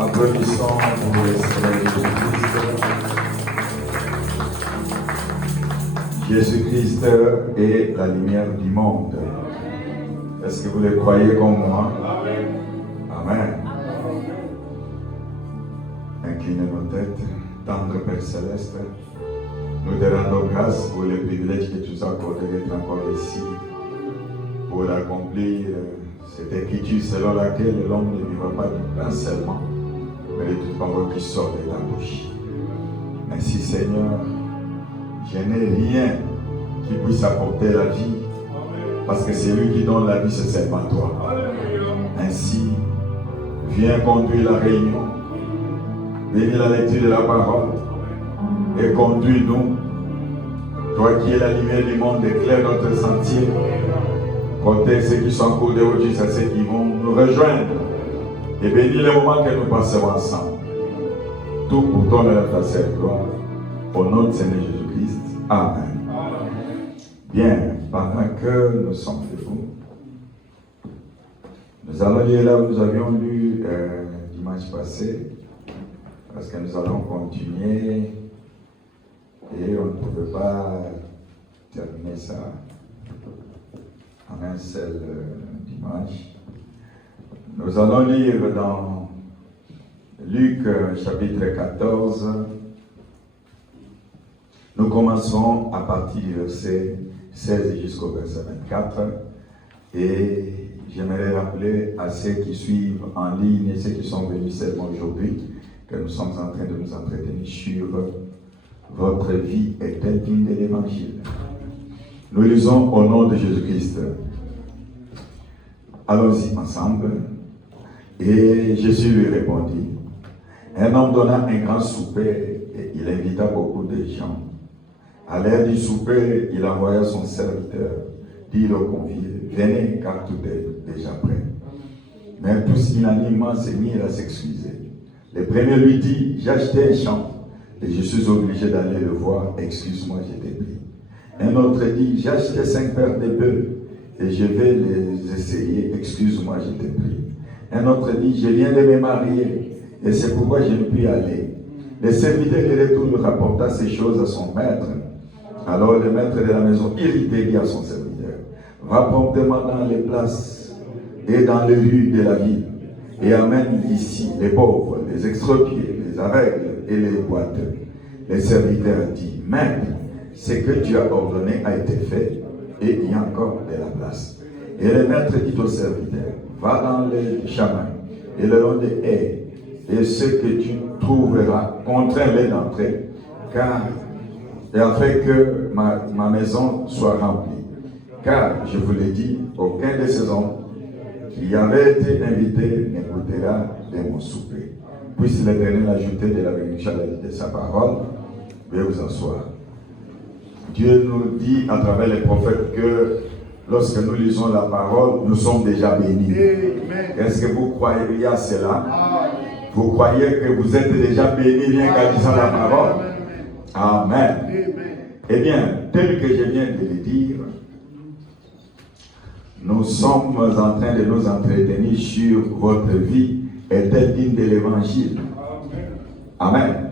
Applaudissons pour le Seigneur Jésus-Christ. Jésus-Christ est la lumière du monde. Est-ce que vous le croyez comme moi? Amen. Inclinez nos têtes, tendre Père Céleste. Nous te rendons grâce pour le privilège que tu nous as accordé d'être encore ici pour accomplir cette écriture selon laquelle l'homme ne vivra pas du pain seulement, mais de toute parole qui sort de ta bouche. Ainsi, Seigneur, je n'ai rien qui puisse apporter la vie, parce que c'est lui qui donne la vie, c'est seulement toi. Ainsi, viens conduire la réunion, bénis la lecture de la parole, et conduis-nous. Toi qui es la lumière du monde, éclaire notre sentier. Comptez ceux qui sont en cours d'aujourd'hui, c'est ceux qui vont nous rejoindre. Et bénis les moments que nous passerons ensemble. Tout pour ton honneur, ta seule gloire. Au nom de Seigneur Jésus-Christ. Amen. Bien, pendant que nous sommes debout, nous allons lire là où nous avions lu dimanche passé, parce que nous allons continuer et on ne pouvait pas terminer ça en un seul dimanche. Nous allons lire dans Luc chapitre 14. Nous commencerons à partir du verset 16 jusqu'au verset 24. Et j'aimerais rappeler à ceux qui suivent en ligne et ceux qui sont venus seulement aujourd'hui que nous sommes en train de nous entretenir sur votre vie est-elle digne de l'évangile. Nous lisons au nom de Jésus-Christ. Allons-y ensemble. Et Jésus lui répondit. Un homme donna un grand souper et il invita beaucoup de gens. À l'heure du souper, il envoya son serviteur dire aux conviés, venez car tout est déjà prêt. Mais tous unanimement se mirent à s'excuser. Le premier lui dit, j'ai acheté un champ et je suis obligé d'aller le voir, excuse-moi, je t'ai pris. Un autre dit, j'ai acheté 5 paires de bœufs et je vais les essayer, excuse-moi, je t'ai pris. Un autre dit, je viens de me marier et c'est pourquoi je ne puis aller. Le serviteur de retour rapporta ces choses à son maître. Alors le maître de la maison, irrité, dit à son serviteur, va promptement dans les places et dans les rues de la ville et amène ici les pauvres, les extropiés, les aveugles et les boiteux. Le serviteur dit, maître, ce que tu as ordonné a été fait et il y a encore de la place. Et le maître dit au serviteur, va dans les chemins et le long des haies et ce que tu trouveras, contrains-les d'entrer, car et afin que ma maison soit remplie. Car, je vous l'ai dit, aucun de ces hommes qui avait été invité ne goûtera de mon souper. Puisse l'Éternel ajouter de la bénédiction à la vie de sa parole. Veuillez vous asseoir. Dieu nous dit à travers les prophètes que lorsque nous lisons la parole, nous sommes déjà bénis. Est-ce que vous croyez à cela? Vous croyez que vous êtes déjà bénis rien qu'en disant la parole? Amen. Eh bien, tel que je viens de le dire, nous sommes en train de nous entretenir sur votre vie est-elle digne de l'évangile. Amen.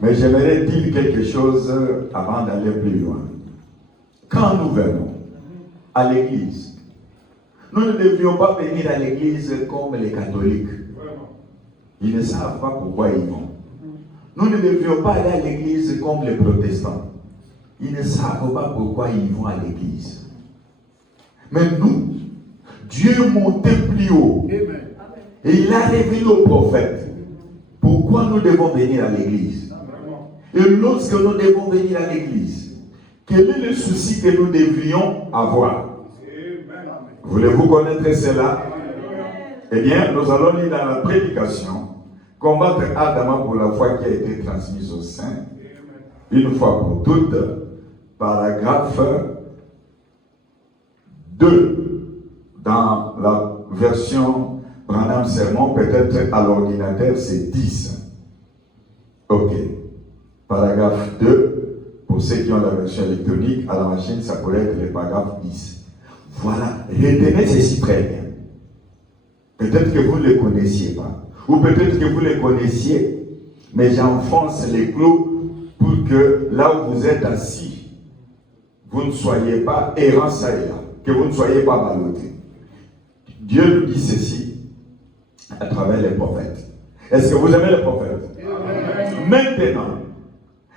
Mais j'aimerais dire quelque chose avant d'aller plus loin. Quand nous venons à l'église, nous ne devrions pas venir à l'église comme les catholiques. Ils ne savent pas pourquoi ils vont. Nous ne devrions pas aller à l'église comme les protestants. Ils ne savent pas pourquoi ils vont à l'église. Mais nous, Dieu est monté plus haut. Et il a révélé aux prophètes pourquoi nous devons venir à l'église. Et lorsque nous devons venir à l'église, quel est le souci que nous devrions avoir? Voulez-vous connaître cela? Eh bien, nous allons lire dans la prédication combattre ardemment pour la foi qui a été transmise aux saints, une fois pour toutes, paragraphe 2, dans la version Branham Sermon, peut-être à l'ordinateur, c'est 10. Ok. Paragraphe 2, pour ceux qui ont la version électronique, à la machine, ça pourrait être le paragraphe 10. Voilà. Retenez ceci très bien. Peut-être que vous ne le connaissiez pas. Ou peut-être que vous les connaissiez, mais j'enfonce les clous pour que là où vous êtes assis, vous ne soyez pas errants ça et là, que vous ne soyez pas ballottés. Dieu nous dit ceci à travers les prophètes. Est-ce que vous aimez les prophètes? Amen. Maintenant,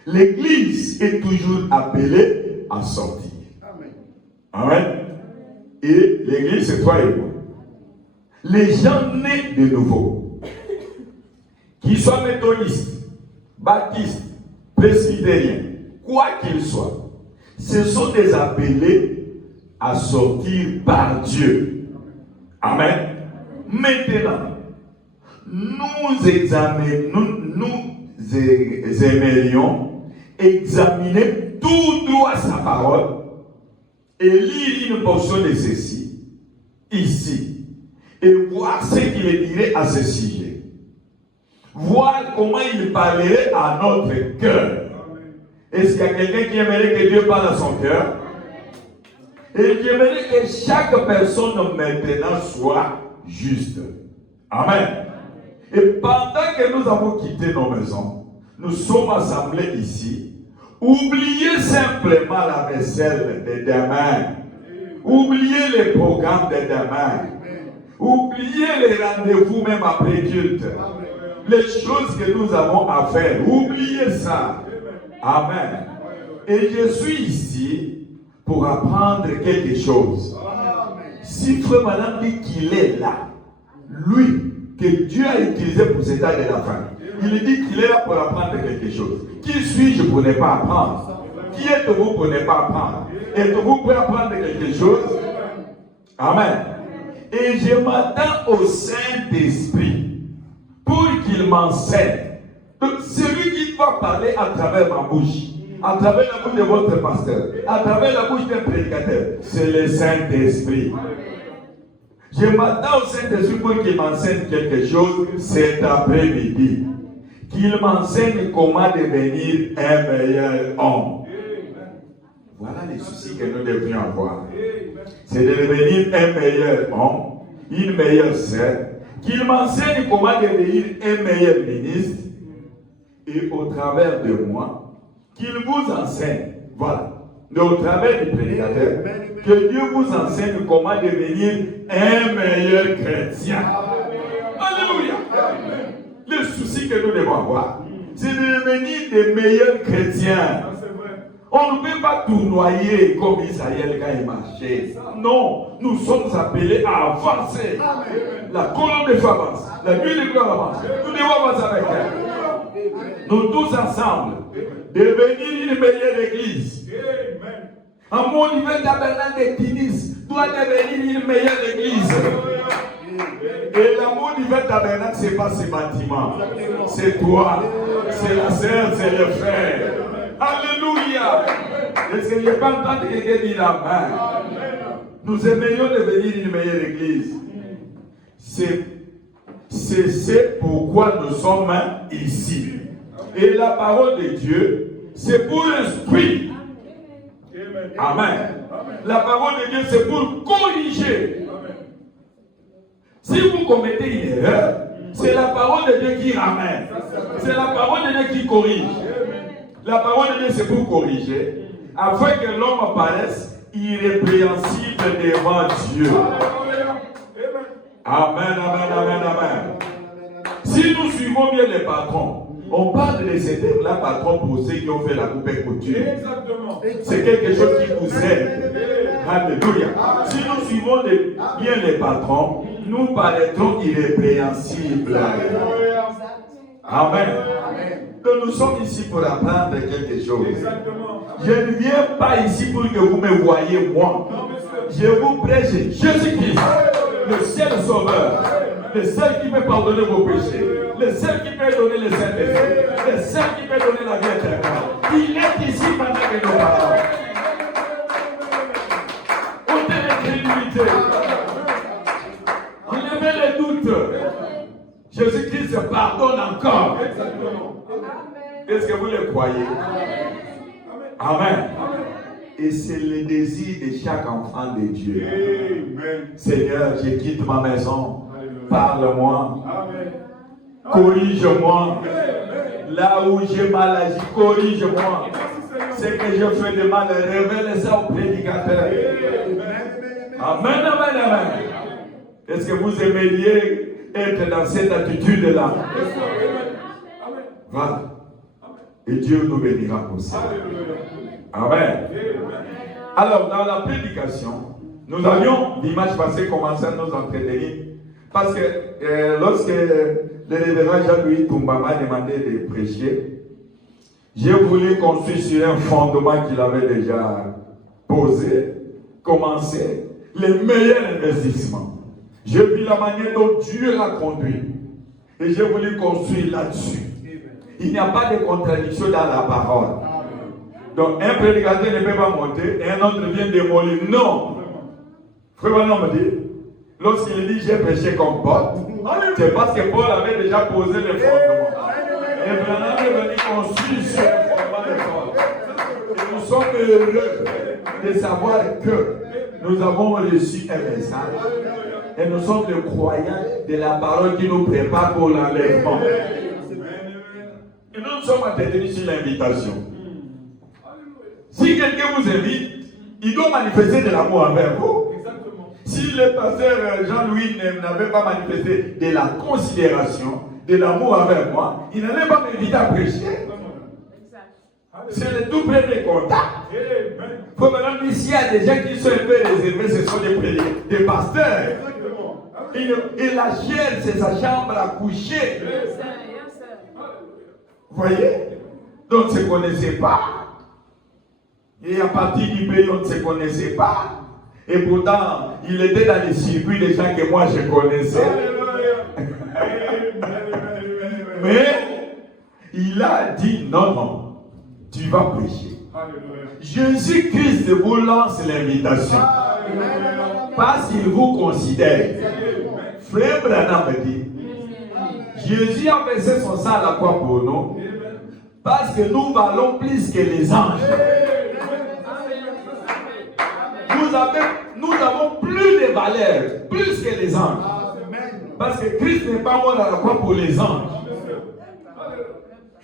l'Église est toujours appelée à sortir. Amen. Amen. Et l'Église, c'est toi et moi. Les gens nés de nouveau, qu'ils soient méthodistes, baptistes, presbytériens, quoi qu'ils soient, ce sont des appelés à sortir par Dieu. Amen. Maintenant, nous aimerions examiner tout droit sa parole et lire une portion de ceci, ici, et voir ce qu'il dirait à ce sujet. Voir comment il parlerait à notre cœur. Est-ce qu'il y a quelqu'un qui aimerait que Dieu parle à son cœur? Et qui aimerait que chaque personne maintenant soit juste. Amen. Et pendant que nous avons quitté nos maisons, nous sommes assemblés ici. Oubliez simplement la vaisselle de demain. Oubliez les programmes de demain. Oubliez les rendez-vous même après culte. Les choses que nous avons à faire. Oubliez ça. Amen. Et je suis ici pour apprendre quelque chose. Si Frère Madame dit qu'il est là, lui, que Dieu a utilisé pour cet âge de la fin, il dit qu'il est là pour apprendre quelque chose. Qui suis-je pour ne pas apprendre? Qui êtes-vous pour ne pas apprendre? Êtes-vous prêt à apprendre quelque chose? Amen. Et je m'attends au Saint-Esprit pour qu'il m'enseigne. Donc, celui qui va parler à travers ma bouche, à travers la bouche de votre pasteur, à travers la bouche d'un prédicateur, c'est le Saint-Esprit. Je m'attends au Saint-Esprit pour qu'il m'enseigne quelque chose cet après-midi. Qu'il m'enseigne comment devenir un meilleur homme. Voilà les soucis que nous devrions avoir. C'est de devenir un meilleur homme, une meilleure sœur. Qu'il m'enseigne comment devenir un meilleur ministre. Et au travers de moi, qu'il vous enseigne. Voilà. Mais au travers du prédicateur, que Dieu vous enseigne comment devenir un meilleur chrétien. Alléluia. Le souci que nous devons avoir, c'est de devenir des meilleurs chrétiens. On ne peut pas tournoyer comme Israël quand il marchait. Non, nous sommes appelés à avancer. La colonne de feu avance. La nuit de gloire avance. Nous devons avancer avec elle. Nous tous ensemble, devenir une meilleure église. Un mon niveau tabernacle de Tunis doit devenir une meilleure église. Et l'amour du tabernacle, ce n'est pas ces bâtiments. C'est toi, c'est la sœur, c'est le frère. Alléluia. Est-ce que je n'ai pas entendu quelqu'un dire amen? Nous aimerions devenir une meilleure église. C'est pourquoi nous sommes ici. Et la parole de Dieu, c'est pour l'instruire. Amen. La parole de Dieu, c'est pour corriger. Si vous commettez une erreur, c'est la parole de Dieu qui ramène. C'est la parole de Dieu qui corrige. La parole de Dieu, c'est pour corriger, afin que l'homme apparaisse irrépréhensible devant Dieu. Amen, amen, amen, amen. Si nous suivons bien les patrons, on parle de ces termes-là, patron, pour ceux qui ont fait la coupe et couture. C'est quelque chose qui vous aide. Alléluia. Si nous suivons bien les patrons, nous paraîtrons irrépréhensibles. Amen. Donc nous sommes ici pour apprendre quelque chose. Je ne viens pas ici pour que vous me voyiez moi. Je vous prêche Jésus-Christ, le seul sauveur, le seul qui peut pardonner vos péchés, le seul qui peut donner le Saint-Esprit, le seul qui peut donner la vie éternelle. Il est ici pendant que nous parlons. Ôtez l'incrédulité. Enlevez les doutes. Jésus-Christ pardonne encore. Est-ce que vous le croyez? Amen. Et c'est le désir de chaque enfant de Dieu. Amen. Seigneur, je quitte ma maison. Parle-moi. Corrige-moi. Là où j'ai mal agi, corrige-moi. Ce que je fais de mal, révèle ça au prédicateur. Amen, amen, amen. Est-ce que vous aimeriez être dans cette attitude-là? Voilà. Et Dieu nous bénira pour ça. Amen. Alors, dans la prédication, nous avions, dimanche passé, commencé à nous entretenir. Parce que lorsque le révérend Jean-Louis Toumba m'a demandé de prêcher, j'ai voulu construire sur un fondement qu'il avait déjà posé, commencer les meilleurs investissements. J'ai vu la manière dont Dieu l'a conduit. Et j'ai voulu construire là-dessus. Il n'y a pas de contradiction dans la parole. Donc un prédicateur ne peut pas monter et un autre vient démolir. Non. Frère Manon me dit, lorsqu'il dit j'ai prêché comme Paul, c'est parce que Paul avait déjà posé les fondements. Et Branham est venu construire sur le fondement de Paul. Et nous sommes heureux de savoir que nous avons reçu un message. Et nous sommes les croyants de la parole qui nous prépare pour l'enlèvement. Et nous sommes attendus sur l'invitation. Si quelqu'un vous invite, il doit manifester de l'amour envers vous. Si le pasteur Jean-Louis n'avait pas manifesté de la considération, de l'amour envers moi, il n'allait pas m'inviter à prêcher. C'est le tout premier contact. Il faut maintenant dire s'il y a des gens qui sont un peu réservés, ce sont des pasteurs. Et la chair, c'est sa chambre à coucher. Vous voyez? Donc, on ne se connaissait pas. Et à partir du pays, on ne se connaissait pas. Et pourtant, il était dans les circuits des gens que moi je connaissais. Mais il a dit non, non, tu vas prêcher. Jésus-Christ vous lance l'invitation. Parce qu'il vous considère. Frère Branham me dit, Jésus a versé son sang à la croix pour nous. Parce que nous valons plus que les anges. Nous avons plus de valeur, plus que les anges. Parce que Christ n'est pas mort à la croix pour les anges.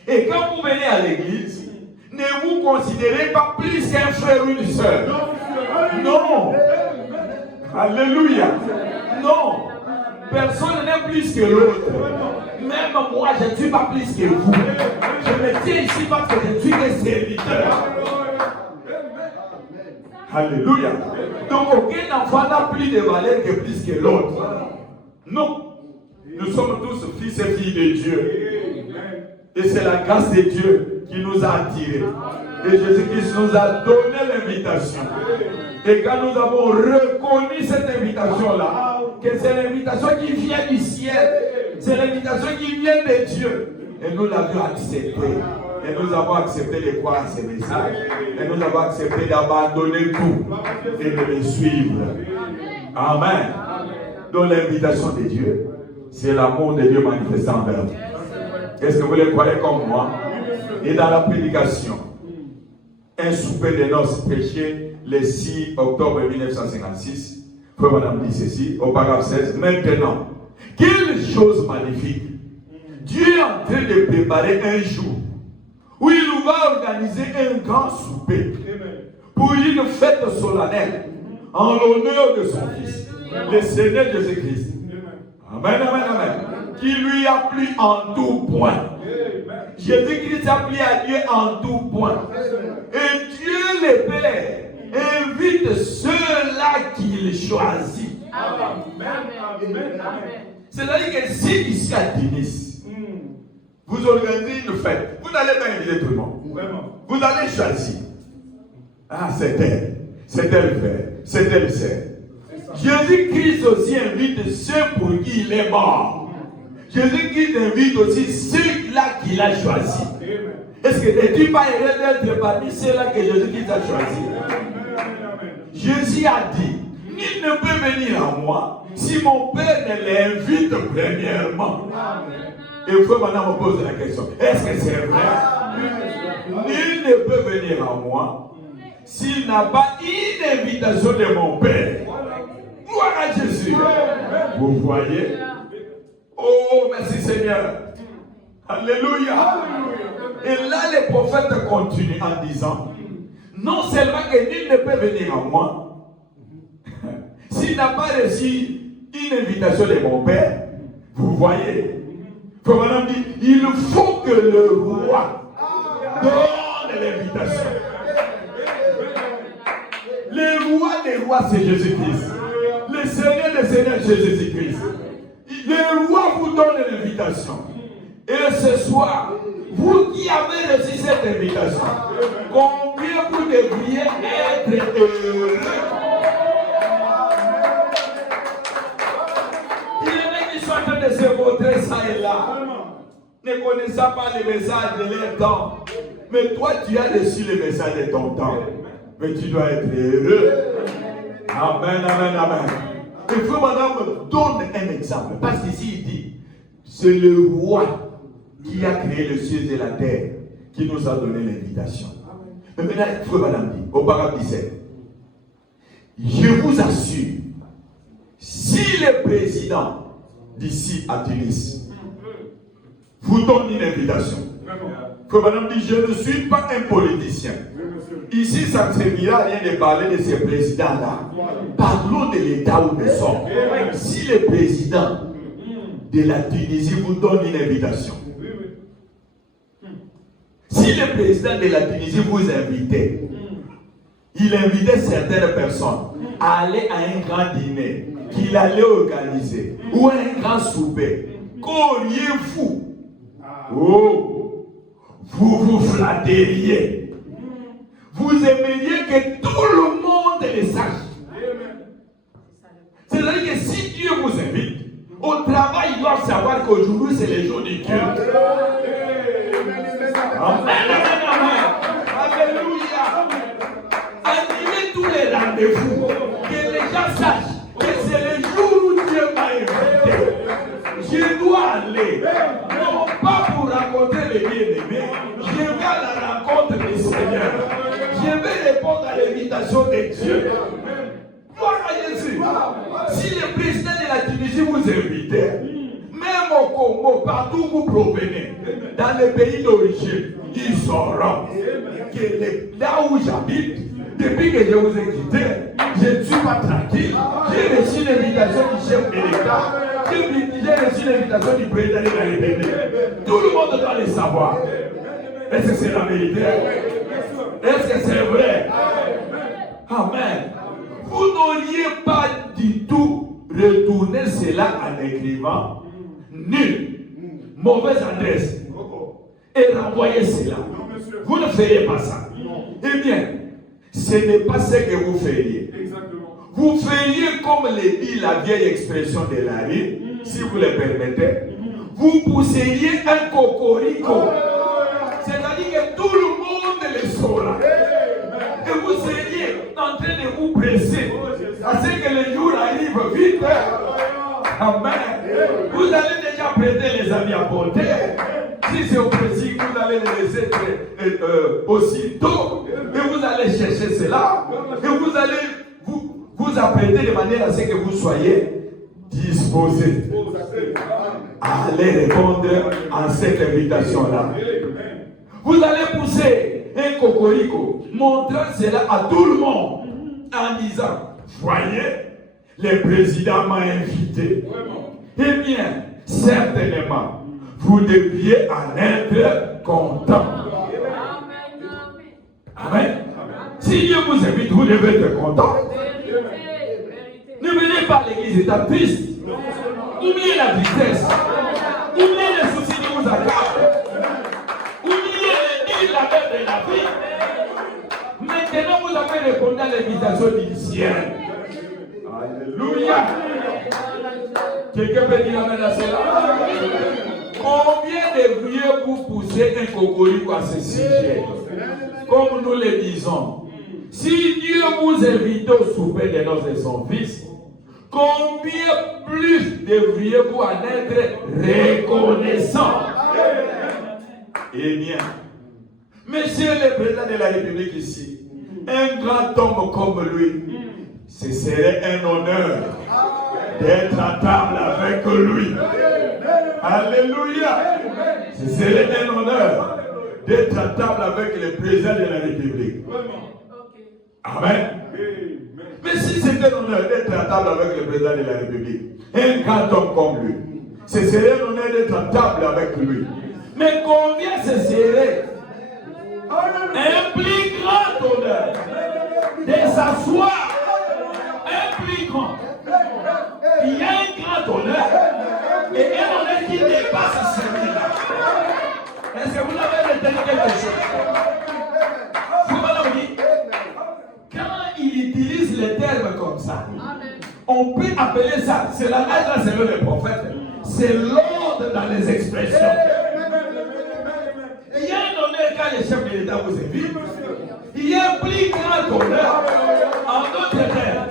Et quand vous venez à l'église, ne vous considérez pas plus qu'un frère ou une soeur. Non. Alléluia. Non. Personne n'est plus que l'autre. Même moi, je ne suis pas plus que vous. Je me tiens ici parce que je suis un serviteur. Alléluia. Donc aucun enfant n'a plus de valeur que plus que l'autre. Non. Nous sommes tous fils et filles de Dieu. Et c'est la grâce de Dieu qui nous a attirés. Et Jésus-Christ nous a donné l'invitation. Et quand nous avons reconnu cette invitation-là, que c'est l'invitation qui vient du ciel, c'est l'invitation qui vient de Dieu. Et nous l'avons acceptée. Et nous avons accepté de croire à ces messages. Et nous avons accepté d'abandonner tout et de les suivre. Amen. Donc l'invitation de Dieu, c'est l'amour de Dieu manifesté envers vous. Est-ce que vous le croyez comme moi? Et dans la prédication, un souper de noces prêché le 6 octobre 1956, Frère Madame dit ceci, au paragraphe 16, maintenant, quelle chose magnifique! Dieu est en train de préparer un jour où il nous va organiser un grand souper pour une fête solennelle en l'honneur de son Fils, le Seigneur Jésus-Christ. Amen, amen, amen. Qui lui a plu en tout point. Jésus-Christ a plu à Dieu en tout point. Et Dieu le Père invite ceux-là qu'il choisit. C'est-à-dire que si ici à Tunis, vous organisez une fête, vous n'allez pas inviter tout le monde. Vous allez choisir. Ah, c'est elle. C'est elle frère. C'est elle sœur. Jésus-Christ aussi invite ceux pour qui il est mort. Jésus-Christ invite aussi ceux-là qu'il a choisis. Est-ce que n'es-tu pas heureux d'être parmi ceux-là que Jésus-Christ a choisis? Jésus a dit, nul ne peut venir à moi si mon Père ne l'invite premièrement. Et il faut maintenant me poser la question, est-ce que c'est vrai? Nul ne peut venir à moi s'il n'a pas une invitation de mon Père. Gloire à Jésus. Vous voyez? Oh, merci Seigneur. Alléluia. Et là, les prophètes continuent en disant, non seulement que nul ne peut venir à moi, s'il n'a pas reçu une invitation de mon Père, vous voyez, Madame dit, il faut que le roi donne l'invitation. Le roi des rois, c'est Jésus-Christ. Le Seigneur des seigneurs, c'est Jésus-Christ. Le roi vous donne l'invitation. Et ce soir, vous qui avez reçu cette invitation, combien vous devriez être heureux? Il y en a qui sont en train de se montrer ça et là, ne connaissant pas les messages de leur temps. Mais toi, tu as reçu le message de ton temps. Mais tu dois être heureux. Amen, amen, amen. Il faut, madame, donne un exemple. Parce qu'ici, il dit, c'est le roi qui a créé le ciel et la terre qui nous a donné l'invitation. Mais maintenant, il faut, madame, dit, au paragraphe 17, je vous assure, si le président d'ici à Tunis vous donne une invitation, que madame dit, je ne suis pas un politicien. Ici, ça ne servira à rien de parler de ces présidents-là. Parlons de l'État où nous sommes. Si le président de la Tunisie vous donne une invitation, si le président de la Tunisie vous invitait, il invitait certaines personnes à aller à un grand dîner qu'il allait organiser, ou à un grand souper, qu'auriez-vous? Oh, vous vous flatteriez. Vous aimeriez que tout le monde le sache. C'est-à-dire que si Dieu vous invite, au travail, ils doivent savoir qu'aujourd'hui c'est le jour du culte. Amen, amen, amen. Alléluia. Animez tous les rendez-vous. Que les gens sachent que c'est le jour où Dieu m'a invité. Je dois aller. Non pas pour rencontrer les bien-aimés. Je vais à la rencontre du Seigneur. Je vais répondre à l'invitation de Dieu. Gloire à Jésus. Si le président de la Tunisie vous invitait, même au Congo, partout où vous provenez, dans les pays d'origine, ils sauront que là où j'habite, depuis que je vous ai quitté, je ne suis pas tranquille. J'ai reçu l'invitation du chef de l'État. J'ai reçu l'invitation du président de la République. Tout le monde doit le savoir. Est-ce que c'est la vérité? Est-ce que c'est vrai? Amen. Vous n'auriez pas du tout retourné cela en écrivant nul, mauvaise adresse et renvoyer cela. Vous ne feriez pas ça. Eh bien, ce n'est pas ce que vous feriez. Vous feriez comme le dit la vieille expression de la rue, si vous le permettez. Vous pousseriez un cocorico. C'est-à-dire que tout le monde le saura. Et vous seriez en train de vous presser à ce que le jour arrive vite. Amen. Vous allez déjà prêter les amis à porter. Si c'est au précis, vous allez les laisser aussitôt. Et vous allez chercher cela. Et vous allez vous apprêter de manière à ce que vous soyez disposés à aller répondre à cette invitation-là. Vous allez pousser un cocorico, montrant cela à tout le monde en disant, voyez, le président m'a invité. Eh bien, certainement, vous deviez en être content. Amen. Si Dieu vous invite, vous devez être content. Ne venez pas à l'église étant triste. Oubliez la tristesse. Oubliez les soucis qui vous accablent. Oubliez les la mère de la vie. Maintenant, vous avez répondu à l'invitation du ciel. Alléluia. Quelqu'un peut dire amen à cela? Combien devriez-vous pousser un cocorico à ce sujet? Comme nous le disons, si Dieu vous invite au souper de noces de son Fils, combien plus devriez-vous en être reconnaissant? Eh bien, Monsieur le président de la République ici, un grand homme comme lui, ce serait un honneur d'être à table avec lui. Alléluia. Ce serait un honneur d'être à table avec le président de la République. Amen. Mais si c'était un honneur d'être à table avec le président de la République, un grand homme comme lui, ce serait un honneur d'être à table avec lui. Mais combien ce serait un plus grand honneur de s'asseoir, un plus grand. Il y a un grand honneur et un honneur qui dépasse celui-là. Est-ce que vous avez retenu quelque chose? Vous m'avez dit, quand il utilise les termes comme ça, on peut appeler ça, c'est la lettre selon les prophètes, c'est l'ordre dans les expressions. Il y a un honneur quand le chef de l'État vous invite. Il y a un plus grand honneur. En d'autres termes,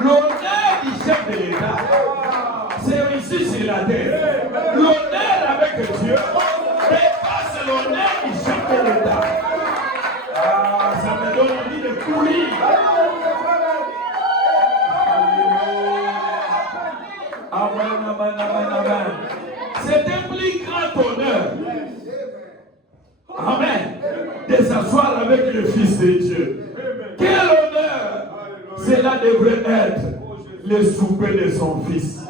l'honneur du chef de l'État, c'est ici sur la terre. L'honneur avec Dieu dépasse l'honneur du chef de l'État. Ah, ça me donne envie de courir. Amen, amen, amen, amen. C'est un plus grand honneur. Amen. De s'asseoir avec le Fils de Dieu. Quel honneur! Cela devrait être le souper de son Fils.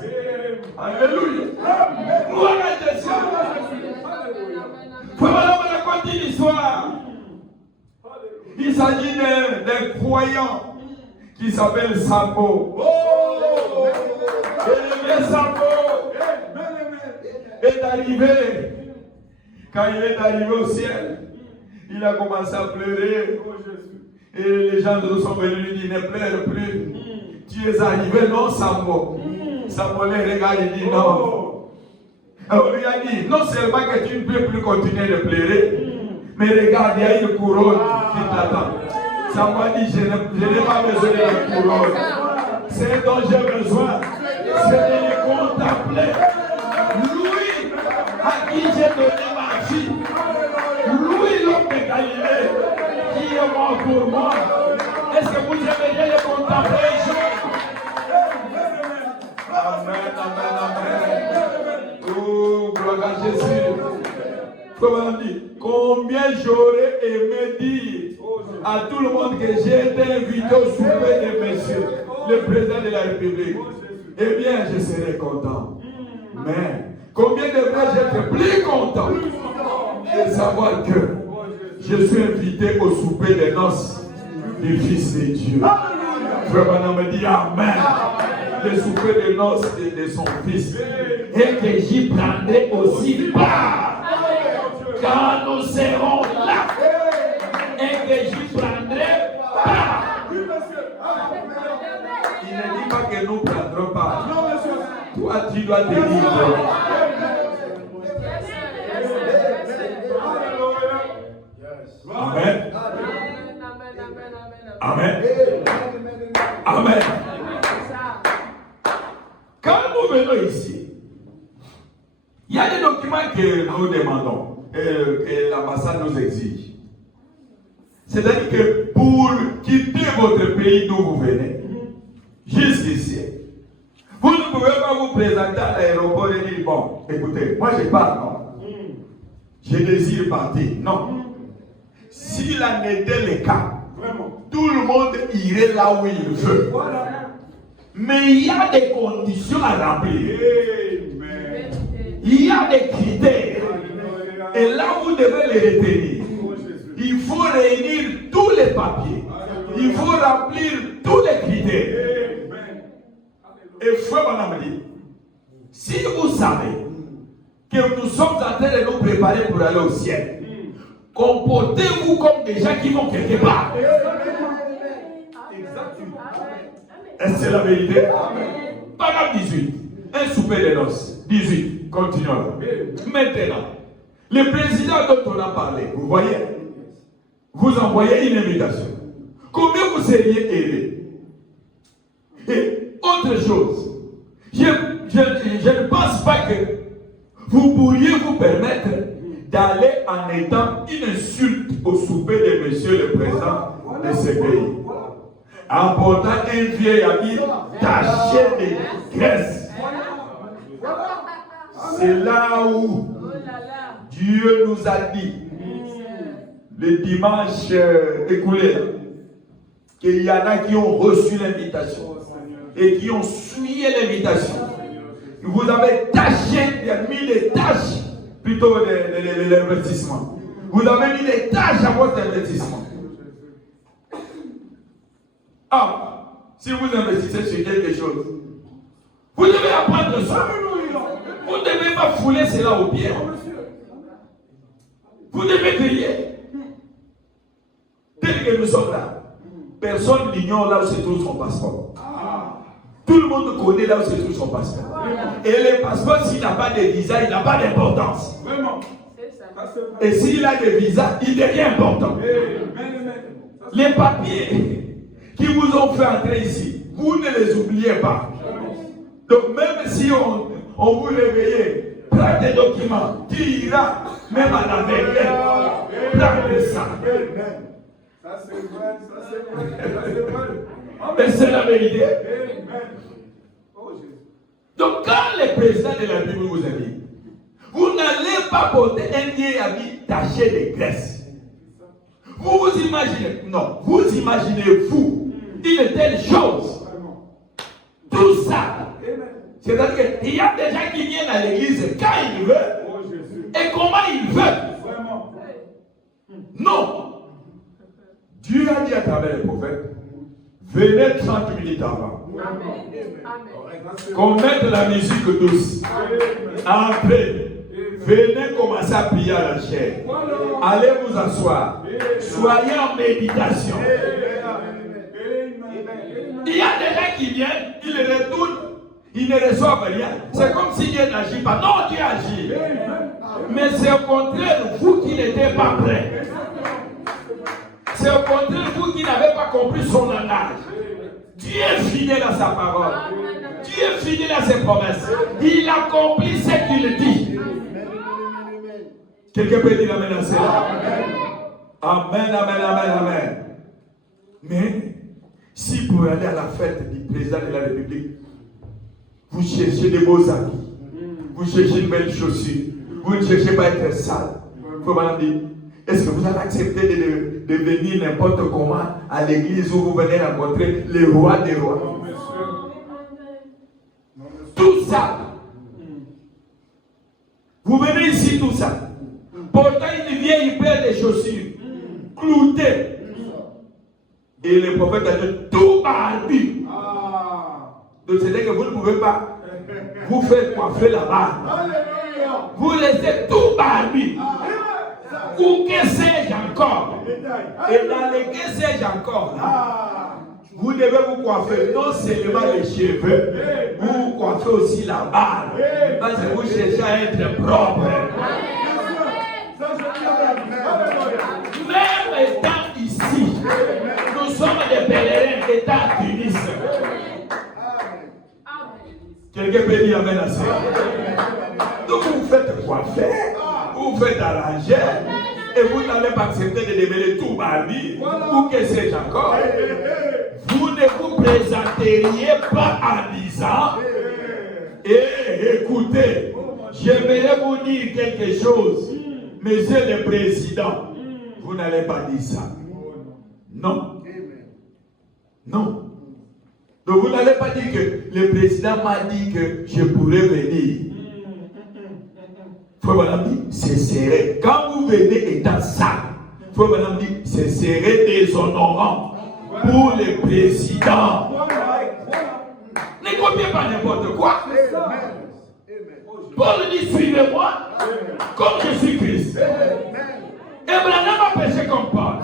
Alléluia. Gloire à Jésus. Voilà, on continue l'histoire. Il s'agit d'un croyant qui s'appelle Sambo. Et le Sambo est arrivé. Quand il est arrivé au ciel, il a commencé à pleurer. Et les gens sont venus lui dire, ne pleure plus. Tu es arrivé, non, Sambo. Sambo les regarde et dit non. On lui a dit, non seulement que tu ne peux plus continuer de pleurer, mais regarde, il y a une couronne qui t'attend. Sambo a dit, je n'ai pas besoin de la couronne. C'est dont j'ai besoin, c'est de les contempler. Lui, à qui j'ai donné ma vie. Lui, l'homme de Galilée, qui est mort pour moi. Est-ce que vous aimeriez le contempler un jour? Amen, amen, amen. Oh, gloire à Jésus. Comment on dit? Combien j'aurais aimé dire à tout le monde que j'ai été invité au souper de monsieur, le président de la République. Eh bien, je serais content. Mais combien devrais-je être plus content de savoir que je suis invité au souper des noces du Fils de Dieu. Frère Branham me dit Amen. Le souper des noces de son Fils. Et que j'y prendrai aussi part. Quand nous serons là. Et que j'y prendrai part. Il ne dit pas que nous prendrons part. Toi, tu dois te dire. Amen. Amen. Amen. Quand nous venons ici, il y a des documents que nous demandons, que l'ambassade nous exige. C'est-à-dire que pour quitter votre pays d'où vous venez, jusqu'ici, vous ne pouvez pas vous présenter à l'aéroport et dire, bon, écoutez, moi je pars, non. Je désire partir, non. S'il en était le cas, tout le monde irait là où il veut. Mais il y a des conditions à remplir. Il y a des critères. Et là, vous devez les retenir. Il faut réunir tous les papiers. Il faut remplir tous les critères. Et frère Branham dit, si vous savez que nous sommes en train de nous préparer pour aller au ciel, comportez-vous comme des gens qui vont quelque part. Exactement. Est-ce que c'est la vérité? Paragraphe 18. Un souper de noces. 18. Continuons. Maintenant, le président dont on a parlé, vous voyez, vous envoyez une invitation. Combien vous seriez aidé? Et autre chose, je ne pense pas que vous pourriez vous permettre d'aller en étant une insulte au souper de monsieur le président de ce pays. En portant un vieil habit taché de graisse. C'est là où Dieu nous a dit, le dimanche écoulé, qu'il y en a qui ont reçu l'invitation et qui ont suivi l'invitation. Vous avez tâché, mis des tâches, plutôt l'investissement. Vous avez mis des tâches à votre investissement. Ah, si vous investissez sur quelque chose, vous devez apprendre ça. Vous ne devez pas fouler cela au pied. Vous devez crier. Tel que nous sommes là, personne n'ignore là où se trouve son passeport. Tout le monde connaît là où se trouve son passeport. Et le passeport, s'il n'a pas de visa, il n'a pas d'importance. Et s'il a des visas, il devient important. Les papiers qui vous ont fait entrer ici, vous ne les oubliez pas. Donc même si on vous réveille, prends des documents, tu iras même à la veille, prends ça. Ça c'est vrai, ça c'est vrai. Mais c'est la vérité. Donc quand le président de la Bible vous invite, vous n'allez pas porter un vieil habit taché de graisse. Vous vous imaginez, non, vous imaginez vous une telle chose. Tout ça. C'est-à-dire qu'il y a des gens qui viennent à l'église quand ils veulent et comment ils veulent. Non. Dieu a dit à travers les prophètes, venez 30 minutes avant. Qu'on mette la musique douce. Entrez. Venez commencer à prier à la chair. Allez vous asseoir. Soyez en méditation. Il y a des gens qui viennent, ils retournent, ils ne reçoivent rien. C'est comme si Dieu n'agit pas. Non, Dieu agit. Mais c'est au contraire vous qui n'étiez pas prêts. C'est au contraire vous qui n'avez pas compris son langage. Dieu est fidèle à sa parole. Dieu est fidèle à ses promesses. Il accomplit ce qu'il dit. Quelqu'un peut dire amen à cela? Amen, amen, amen, amen. Mais si pour aller à la fête du président de la République, vous cherchez des beaux habits, vous cherchez une belle chaussure, vous ne cherchez pas à être sale, il faut m'en dire, est-ce que vous avez accepté de venir n'importe comment à l'église où vous venez rencontrer le roi des rois? Tout ça. Vous venez ici, tout ça. Pourtant une vieille paire de chaussures, cloutées. Et le prophète a dit, tout barbu. Donc c'est-à-dire que vous ne pouvez pas vous faire coiffer là-bas. Vous laissez tout barbu. Ou que sais-je encore? Et dans les que sais-je encore, là, vous devez vous coiffer non seulement les cheveux, vous coiffez aussi la barbe. Parce que vous cherchez à être propre. Même étant ici, nous sommes des pèlerins étant à Tunis. Quelqu'un peut dire amen à ça? Donc vous faites coiffer, vous faites arranger, et vous n'allez pas accepter de démêler tout barbi, ou que sais-je encore. Vous ne vous présenteriez pas en disant, écoutez, j'aimerais vous dire quelque chose, monsieur le président. Vous n'allez pas dire ça. Non. Non. Donc vous n'allez pas dire que le président m'a dit que je pourrais venir. Frère Madame dit, c'est serré. Quand vous venez étant ça, Frère Madame dit, c'est serré déshonorant pour le président. Ne copiez pas n'importe quoi. Paul dit, suivez-moi comme je suis Christ. Abraham a péché comme Paul.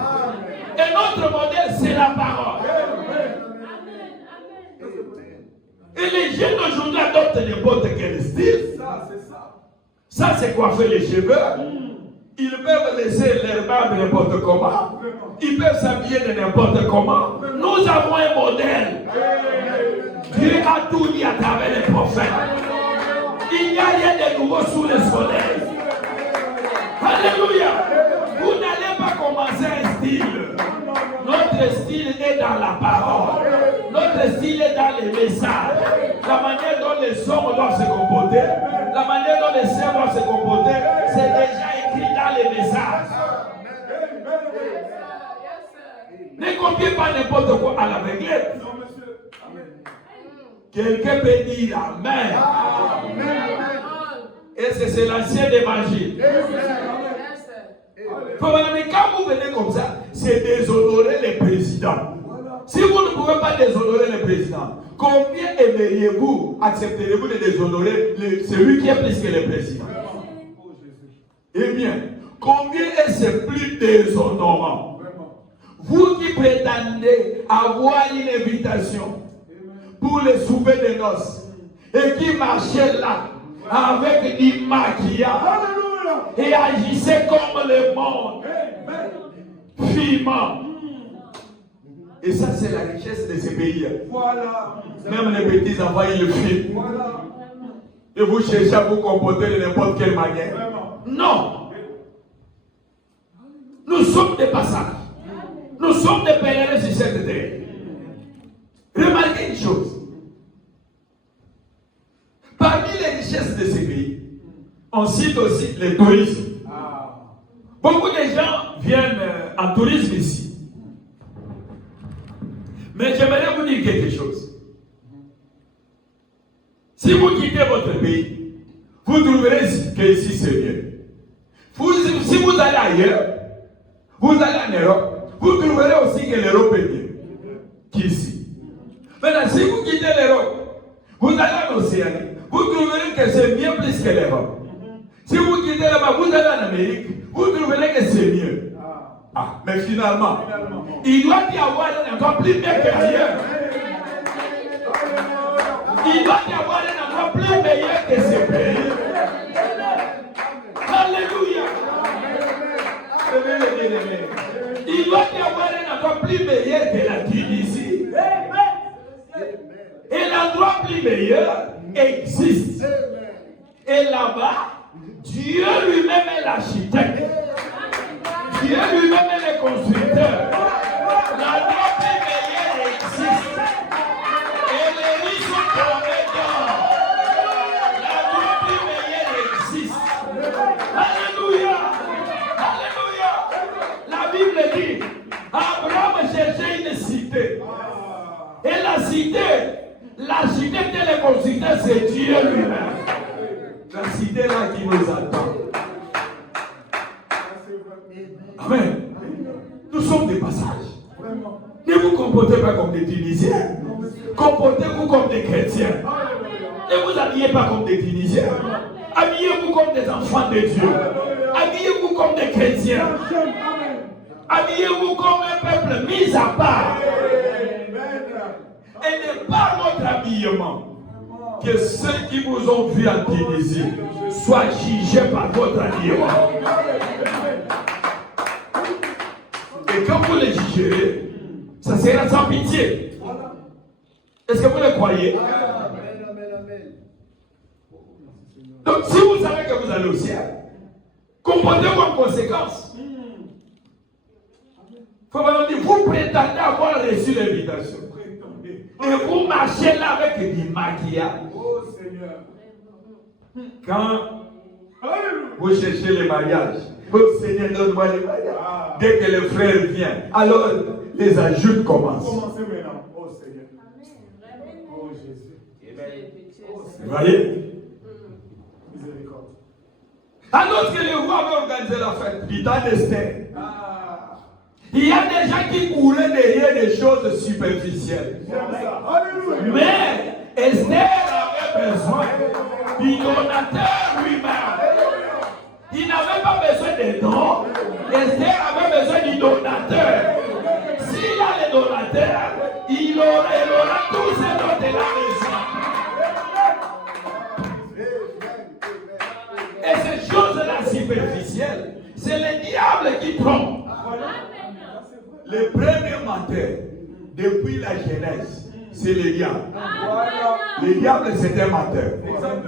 Et notre modèle, c'est la parole. Et les jeunes d'aujourd'hui adoptent n'importe quel style. Ça, c'est coiffer les cheveux. Ils peuvent laisser leur barbe n'importe comment. Ils peuvent s'habiller de n'importe comment. Nous avons un modèle. Dieu a tout dit à travers les prophètes. Il n'y a rien de nouveau sous le soleil. Alléluia. Vous n'allez pas commencer un style. Notre style est dans la parole. Notre style est dans les messages. La manière dont les hommes doivent se comporter. La manière dont les le message. Ne copiez pas n'importe quoi à l'aveuglette. Quelqu'un peut dire Amen. Et c'est l'ancien évangile. Quand vous venez comme ça, c'est déshonorer les présidents. Si vous ne pouvez pas déshonorer les présidents, combien aimeriez-vous, accepteriez-vous de déshonorer celui qui est plus que le président? Eh bien, combien est-ce plus déshonorant? Vous qui prétendez avoir une invitation pour le souper de noces et qui marchez là avec du maquillage et agissez comme le monde, finement. Et ça, c'est la richesse de ces pays. Voilà. Même les petits enfants, ils le filment. Voilà. Et vous cherchez à vous comporter de n'importe quelle manière. Vraiment. Non. Nous sommes des passages. Nous sommes des pèlerins sur cette terre. Remarquez une chose. Parmi les richesses de ces pays, on cite aussi le tourisme. Beaucoup de gens viennent en tourisme ici. Mais j'aimerais vous dire quelque chose. Si vous quittez votre pays, vous trouverez que ici c'est mieux. Si vous allez ailleurs, vous allez en Europe, vous trouverez aussi que l'Europe est mieux qu'ici. Maintenant, si vous quittez l'Europe, vous allez en Océanie, vous trouverez que c'est mieux plus que l'Europe. Si vous quittez là-bas, vous allez en Amérique, vous trouverez que c'est mieux. Ah, mais finalement, il doit y avoir un endroit plus bien qu'ailleurs. Il doit y avoir un endroit plus meilleur que ce pays. Alléluia. Il doit y avoir un endroit plus meilleur que la Tunisie. Et l'endroit plus meilleur existe. Et là-bas, Dieu lui-même est l'architecte. Dieu lui-même est le constructeur. L'endroit plus meilleur existe. Et les riches sont tombés dedans. L'endroit plus meilleur existe. Alléluia. Alléluia. La Bible dit, Abraham cherchait une cité. Et la cité, l'architecte et le constructeur, c'est Dieu lui-même. La cité là qui nous attend. Amen. Nous sommes des passages. Ne vous comportez pas comme des Tunisiens. Comportez-vous comme des chrétiens. Ne vous habillez pas comme des Tunisiens. Habillez-vous comme des enfants de Dieu. Habillez-vous comme des chrétiens. Habillez-vous comme un peuple mis à part. Et ne pas votre habillement. Que ceux qui vous ont vu en Tunisie soient jugés par votre habillement. Et quand vous les jugerez, ça sera sans pitié. Est-ce que vous le croyez? Donc si vous savez que vous allez au ciel, comportez-vous en conséquence. Faut vraiment dire, vous prétendez avoir reçu l'invitation. Et vous marchez là avec du maquillage. Quand vous cherchez les mariages, oh Seigneur, donne-moi les mariages. Dès que le frère vient, alors les ajoutes commencent. Commencez maintenant, oh Seigneur. Oh Jésus. Vous voyez? Alors que le roi avait organisé la fête, du temps d'Esther, il y a des gens qui couraient derrière des choses superficielles. Mais Esther avait besoin du donateur lui-même. Il n'avait pas besoin des dons. Esther avait besoin du donateur. S'il a le donateur, il aura tous ces dons de la maison. Et ces choses-là superficielles, c'est le diable qui trompe. Le premier menteur, depuis la Genèse, c'est le diable. Le diable, c'est un menteur.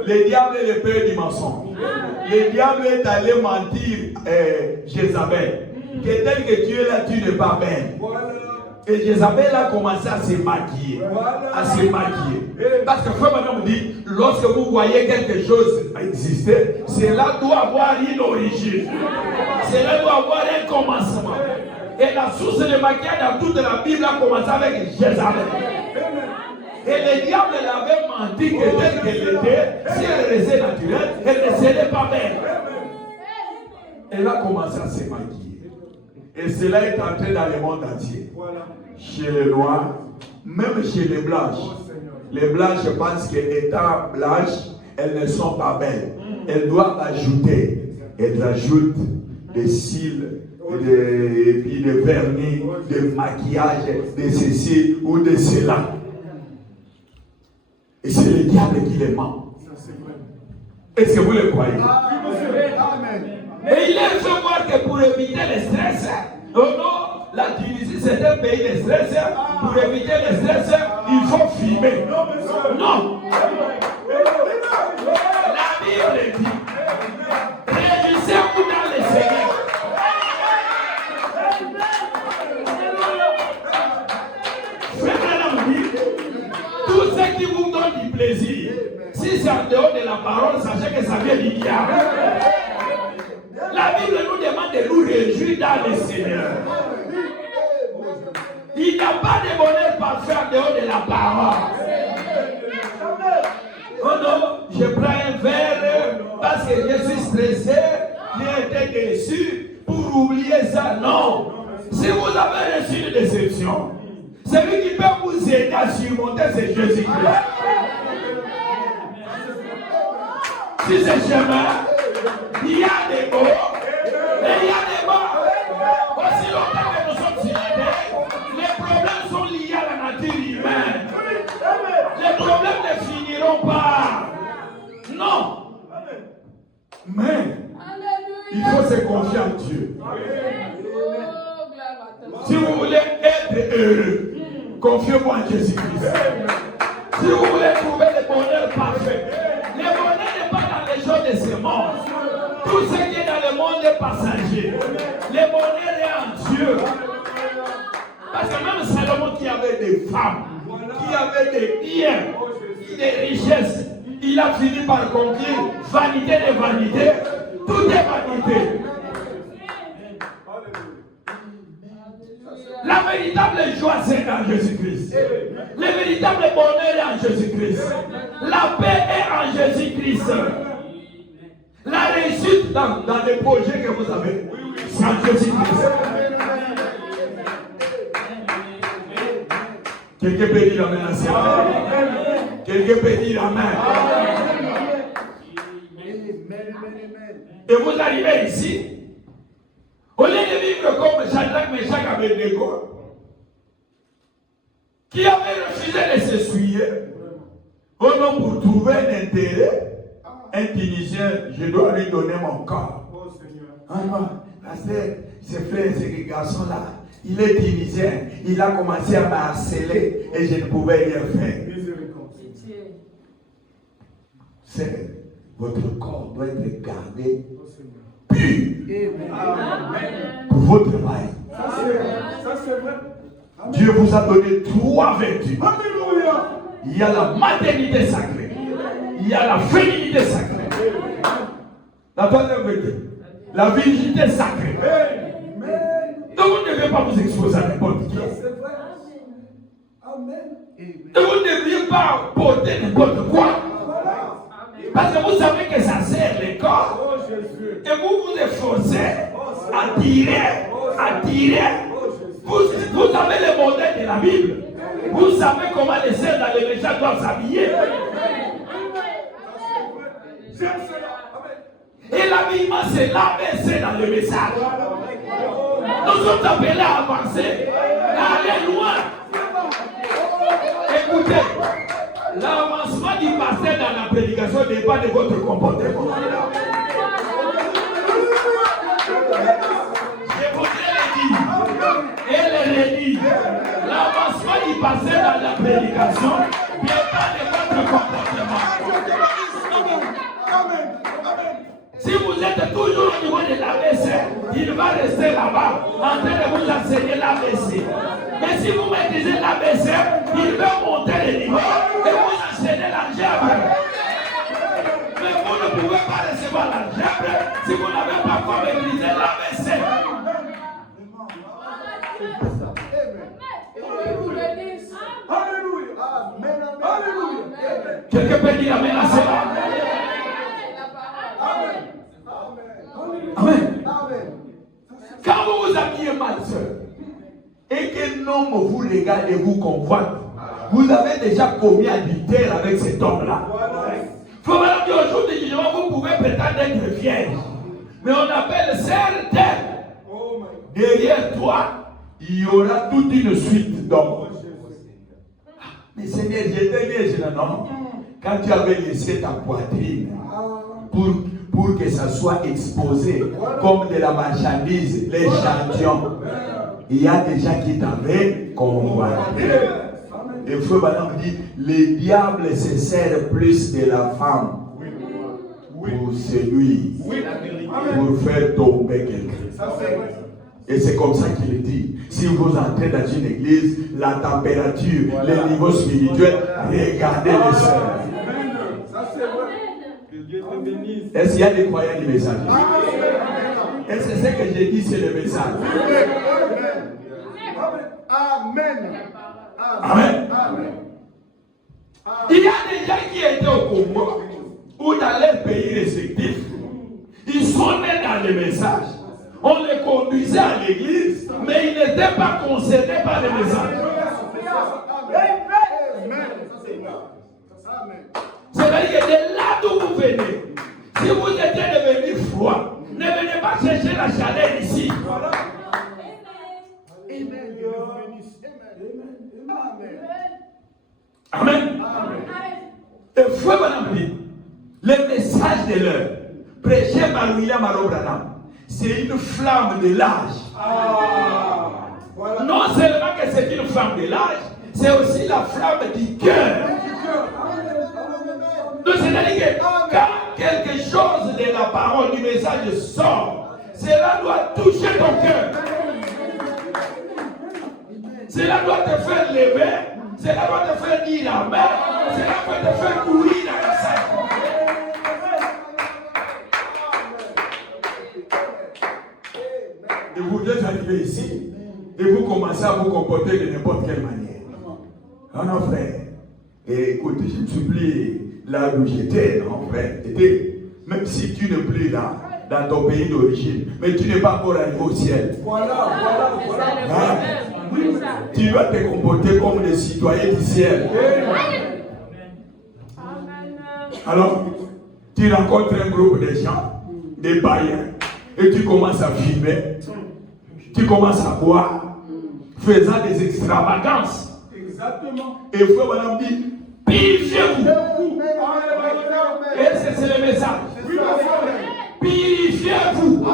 Le diable est le père du mensonge. Le diable est allé mentir Jézabel. Que tel que tu es là, tu n'es pas belle. Et Jézabel a commencé à se maquiller. À se maquiller. Parce que frère Madame dit, lorsque vous voyez quelque chose exister, cela doit avoir une origine. Cela doit avoir un commencement. Et la source de maquillage dans toute la Bible a commencé avec Jézabel. Et le diable l'avait menti que telle qu'elle était, si elle restait naturelle, elle ne serait pas belle. Elle a commencé à se maquiller. Et cela est entré dans le monde entier. Chez les noirs, même chez les blanches. Les blanches pensent qu'étant blanches, elles ne sont pas belles. Elles doivent ajouter. Elles ajoutent des cils, et puis des vernis, des maquillages, de ceci ou de cela. Et c'est le diable qui les ment. Est-ce que vous le croyez? Et il a fait voir que pour éviter le stress, oh non, la Tunisie c'est un pays de stress. Pour éviter le stress, il faut fumer. Non. La Bible dit, réjouissez-vous dans le Seigneur. Frère dit, tout ce qui vous donne du plaisir, si c'est en dehors de la parole, sachez que ça vient du diable. La Bible nous demande de nous réjouir dans le Seigneur. Il n'y a pas de bonheur parfait en dehors de la parole. Oh non, je prends un verre parce que je suis stressé, j'ai été déçu pour oublier ça. Non. Si vous avez reçu une déception, celui qui peut vous aider à surmonter, c'est Jésus-Christ. Si c'est chemin, il y a des hauts et il y a des bas. Aussi longtemps que nous sommes sur la terre, les problèmes sont liés à la nature humaine. Les problèmes ne finiront pas. Non. Mais il faut se confier en Dieu. Si vous voulez être heureux, confiez-vous en Jésus-Christ. Si vous voulez trouver le bonheur parfait, le bonheur n'est pas dans les choses de ce monde. Tout ce qui est dans le monde est passager. Le bonheur est en Dieu. Parce que même Salomon qui avait des femmes, qui avait des biens, des richesses, il a fini par conclure vanité de vanité. Tout est vanité. La véritable joie, c'est en Jésus-Christ. Le véritable bonheur est en Jésus-Christ. La paix est en Jésus-Christ. La réussite dans les projets que vous avez, c'est en Jésus-Christ. Quelqu'un peut dire Amen à ça. Quelqu'un peut dire Amen. Et vous arrivez ici. Au lieu de vivre comme Shadrach, Meshach, Abednego, qui avait refusé de s'essuyer, au nom pour trouver un intérêt, un Tunisien, je dois lui donner mon corps. Ah non, ces frères, ces garçons-là, il est Tunisien, il a commencé à me harceler et je ne pouvais rien faire. C'est votre corps doit être gardé pur pour votre travail. Dieu vous a donné 3 vertus. Il y a la maternité sacrée, il y a la féminité sacrée, la troisième vertu, la virginité sacrée. Donc vous ne devez pas vous exposer à n'importe qui. Donc vous ne devriez pas porter n'importe quoi. Parce que vous savez que ça sert le corps. Et vous vous efforcez à tirer. Vous avez le modèle de la Bible. Vous savez comment les sœurs dans les méchants doivent s'habiller. Et l'habillement, c'est l'ABC dans le message. Nous sommes appelés à avancer, à aller loin. Écoutez, l'avancement du pasteur dans la prédication n'est pas de votre comportement. Je voudrais le dire et le redire. L'avancement du pasteur dans la prédication n'est pas de votre comportement. Si vous êtes toujours au niveau de l'ABC, il va rester là-bas en train de vous enseigner l'ABC. Mais si vous maîtrisez l'ABC, il va monter le niveau et vous enseigner l'algèbre. Mais vous ne pouvez pas recevoir l'algèbre si vous n'avez pas encore maîtrisé l'ABC. rabaisser. Quelqu'un peut dire amen à cela. Amen. Quand vous vous habillez mal, sœur, et qu'un homme vous regarde et vous convoite, vous avez déjà commis adultère avec cet homme-là. Il faut vraiment dire aujourd'hui, vous pouvez prétendre être vierge, mais on appelle certains. Derrière toi, il y aura toute une suite d'hommes. Mais Seigneur, j'étais vierge, non? Quand tu avais laissé ta poitrine pour que ça soit exposé comme de la marchandise, les champions, il y a des gens qui t'avaient convoité. Et frère Branham dit, le diable se sert plus de la femme pour séduire, pour faire tomber quelqu'un. Et c'est comme ça qu'il dit. Si vous entrez dans une église, la température, le niveau spirituel, regardez les sœurs. Est-ce qu'il y a des croyants du message? Est-ce que ce que j'ai dit, c'est le message? Amen. Amen. Il y a des gens qui étaient au Congo ou dans leurs pays respectifs. Ils sont nés dans le message. On les conduisait à l'église, mais ils n'étaient pas concernés par le message. C'est-à-dire que de là d'où vous venez, si vous étiez devenu froid, ne venez pas chercher la chaleur ici. Amen. Et frère Branham dit, le message de l'heure, prêché par William Aro Branham, c'est une flamme de l'âge. Non seulement que c'est une flamme de l'âge, c'est aussi la flamme du cœur. Donc c'est-à-dire que quand quelque chose de la parole, du message sort, cela doit toucher ton cœur. Cela doit te faire lever, cela doit te faire dire amen, cela doit te faire courir dans la salle. Et vous êtes arrivé ici, et vous commencez à vous comporter de n'importe quelle manière. Non, frère. Et écoute, je me supplie là où j'étais, non, frère. Même si tu n'es plus là, dans ton pays d'origine, mais tu n'es pas encore arrivé au ciel. Voilà. Tu dois te comporter comme des citoyens du ciel. Alors, tu rencontres un groupe de gens, des païens, et tu commences à fumer, tu commences à boire, faisant des extravagances. Exactement. Et frère Branham dit, purifiez-vous. Et c'est le message. Purifiez-vous.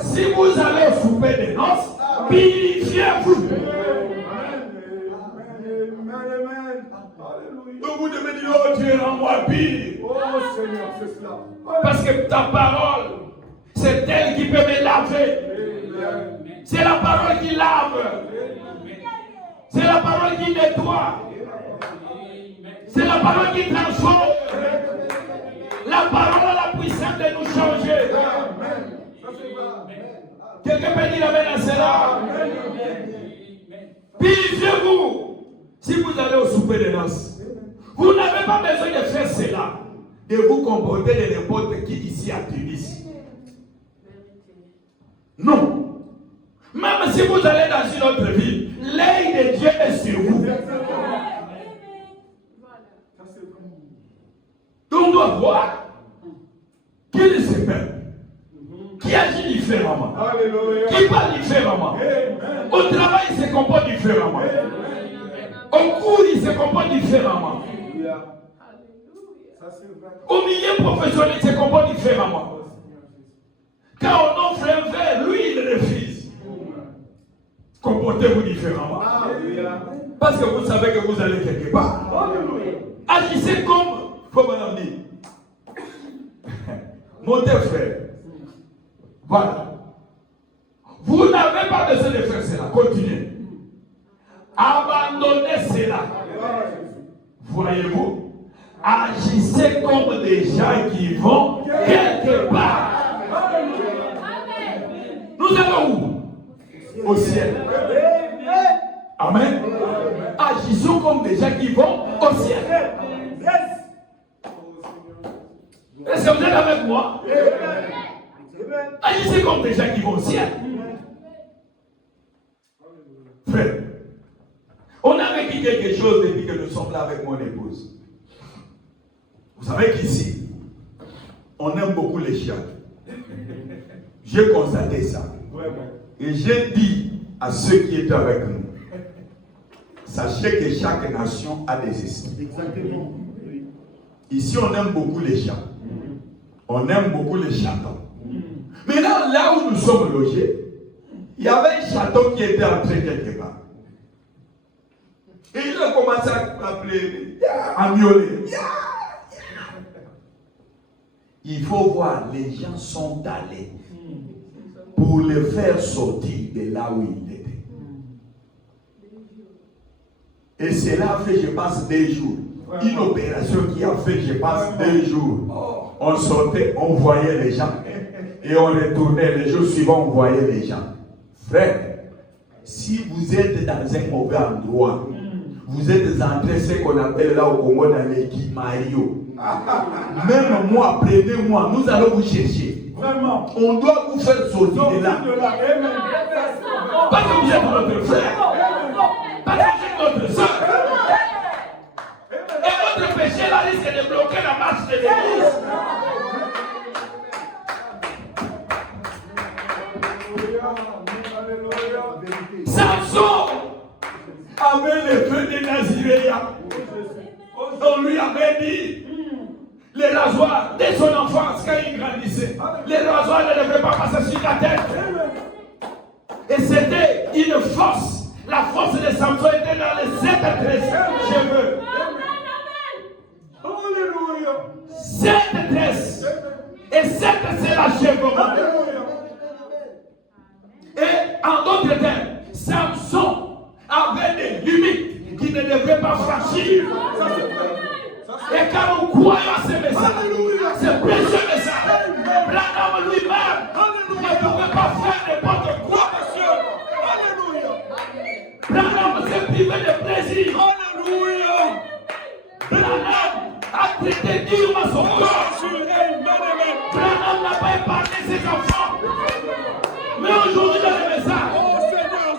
Si vous allez souper des noces, purifiez-vous. Donc vous devez dire, oh Dieu, rends-moi pire. Oh Seigneur, c'est cela. Parce que ta parole, c'est elle qui peut me laver. C'est la parole qui lave. C'est la parole qui nettoie. C'est la parole qui transforme. La parole a la puissance de nous changer. Quelqu'un peut dire amen à cela? Purifiez-vous. Si vous allez au souper de noces, vous n'avez pas besoin de faire cela, de vous comporter de n'importe qui ici à Tunis. Non. Même si vous allez dans une autre ville, l'œil de Dieu est sur vous. Donc on doit voir qui est ce peuple, qui agit différemment, qui parle différemment. Au travail, il se comporte différemment. Au cours, il se comporte différemment. Au milieu professionnel, il se comporte différemment. Quand on offre un verre, lui, il refuse. Comportez-vous différemment. Parce que vous savez que vous allez quelque part. Agissez comme on dit. Montez, frère. Voilà. Vous n'avez pas besoin de faire cela. Continuez. Abandonnez cela. Voyez-vous, agissez comme des gens qui vont quelque part. Nous allons où? Au ciel. Amen. Agissons comme des gens qui vont au ciel. Est-ce que vous êtes avec moi? Agissez comme des gens qui vont au ciel. Frère, on a vécu quelque chose depuis que nous sommes là avec mon épouse. Vous savez qu'ici, on aime beaucoup les chiens. J'ai constaté ça. Et j'ai dit à ceux qui étaient avec nous, sachez que chaque nation a des esprits. Exactement. Ici, on aime beaucoup les chants. On aime beaucoup les chatons. Maintenant, là où nous sommes logés, il y avait un chaton qui était entré quelque part. Et il a commencé à m'appeler, à miauler. Il faut voir, les gens sont allés pour le faire sortir de là où il était. Et cela a fait, je passe 2 jours. Une opération qui a fait, je passe 2 jours. On sortait, on voyait les gens. Et on retournait, les jours suivants, on voyait les gens. Frère, si vous êtes dans un mauvais endroit, vous êtes entré ce qu'on appelle là au Congo dans les Kimario. Même moi, prenez-moi, nous allons vous chercher. Vraiment. On doit vous faire sortir de là. Parce que vous êtes notre frère. Parce que vous êtes notre soeur. Et votre péché là risque de bloquer la marche de l'église. Samson avait le feu des Naziréens. On lui avait dit les rasoirs dès son enfance quand il grandissait. Les rasoirs ne devaient pas passer sur la tête. Et c'était une force. La force de Samson était dans les 7 tresses cheveux. Alléluia. 7 tresses. Et 7 c'est l'achèvement. Et en d'autres termes, Samson avait des limites qu'il ne devait pas franchir. Et quand on croit à ce message, ce précieux message, Branham lui-même ne pouvait pas faire n'importe quoi. Branham s'est privé de plaisir. Branham a traité durement son corps. Branham n'a pas épargné ses enfants. Mais aujourd'hui dans le message,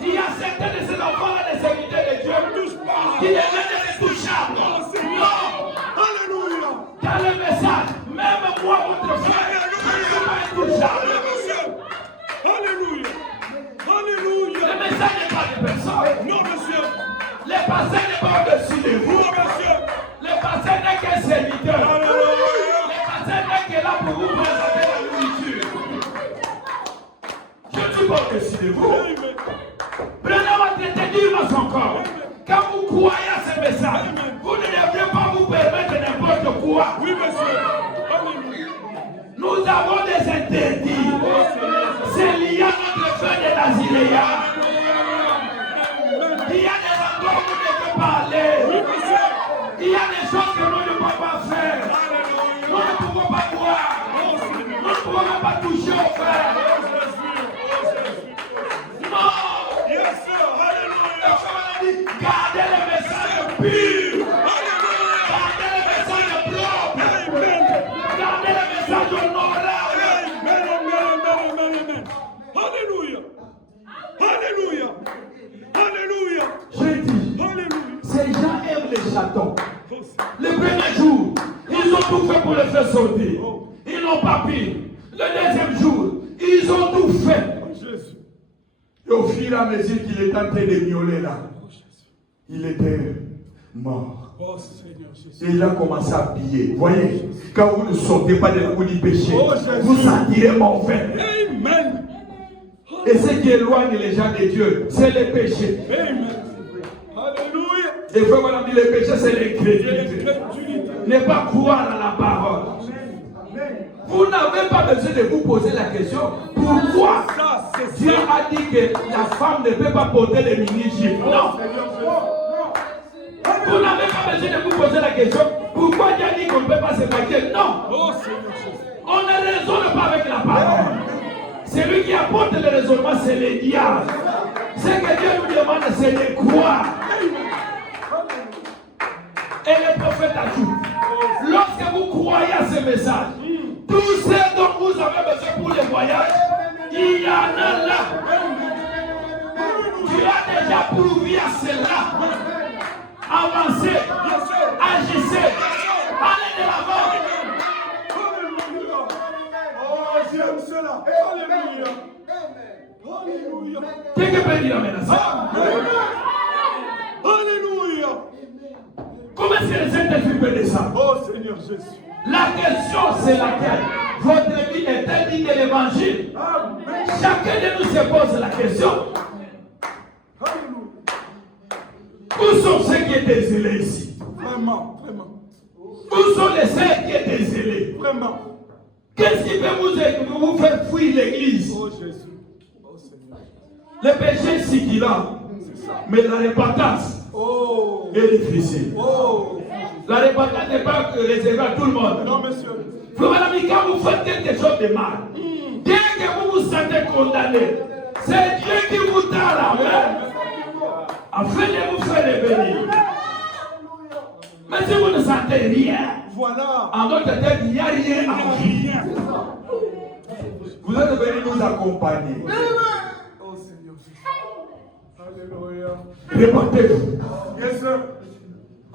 il y a certains de ces enfants-là, des serviteurs de Dieu, qui deviennent intouchables. Non! Dans le message, même moi, votre frère, je ne suis pas intouchable. Le message n'est pas de personne. Non, monsieur. Le pasteur n'est pas au-dessus de vous. Non, monsieur. Le pasteur n'est qu'un serviteur. Alléluia. Le pasteur n'est que là pour vous présenter la nourriture. Je ne suis pas au-dessus de vous. Branham a traité durement son corps. Quand vous croyez à ce message, vous ne devriez pas vous permettre n'importe quoi. Oui, monsieur. Nous avons des interdits. C'est lié à notre feu de Naziréens. Il y a des endroits où vous ne devez pas aller. Il y a des choses que nous ne pouvons pas faire. Nous ne pouvons pas boire. Nous ne pouvons même pas toucher au frère. Non. Yes, sir. Alléluia. Gardez le message pur. Gardez le message propre. Gardez le message honorable. Amen. Alléluia. Alléluia. Alléluia. J'ai dit, Alléluia. ces gens aiment les chatons. Le premier jour, ils ont tout fait pour les faire sortir. Ils n'ont pas pu. Le deuxième jour, ils ont tout fait. Jésus. Et au fur et à mesure qu'il est en train de miauler là, il était mort. Oh Seigneur Jésus. Et il a commencé à piller. Voyez, quand vous ne sortez pas de la boue du péché, Oh, Jésus. vous sentirez mauvais. Amen. Et ce qui éloigne les gens de Dieu, c'est le péché. Amen. Alléluia. Et frère, on a dit le péché, c'est l'incrédulité. L'incrédulité. Ne pas croire à la parole. Vous n'avez pas besoin de vous poser la question pourquoi Ça, c'est Dieu a dit que la femme ne peut pas porter les mini-jupes. Non. Vous n'avez pas besoin de vous poser la question pourquoi Dieu a dit qu'on ne peut pas se maquiller. Non. Oh Seigneur Jésus. On ne raisonne pas avec la parole. Celui qui apporte le raisonnement, c'est le diable. Ce que Dieu nous demande, c'est de croire. Et le prophète ajoute, lorsque vous croyez à ce message, tout ce dont vous avez besoin pour le voyage, il y en a là. Tu as déjà prouvé à cela. Avancez, agissez, allez de l'avant. Oh, j'aime cela. Alléluia. Alléluia. Quelqu'un peut dire amen à ça? Alléluia. Comment est-ce que le Saint-Esprit peut descendre? Oh Seigneur Jésus. La question c'est laquelle? Votre vie est-elle digne de l'évangile? Amen. Chacun de nous se pose la question. Alléluia. Où sont ceux qui étaient zélés ici? Vraiment, vraiment. Où sont les saints qui étaient zélés? Vraiment. Qu'est-ce qui peut vous faire fuir l'église? Oh Jésus. Oh Seigneur. Le péché c'est qu'il a. Mais la repentance Oh. est difficile. Oh. La repentance n'est pas réservée à tout le monde. Non, monsieur. Frère, quand vous faites quelque chose de mal, dès que vous vous sentez condamné, c'est Dieu qui vous tend la main afin de vous faire revenir. Mais si vous ne sentez rien, Voilà. en d'autres termes, il n'y a rien à rien. Vous êtes venu nous accompagner. Oh Seigneur Jésus. Alléluia. Répondez-vous. Yes, sir.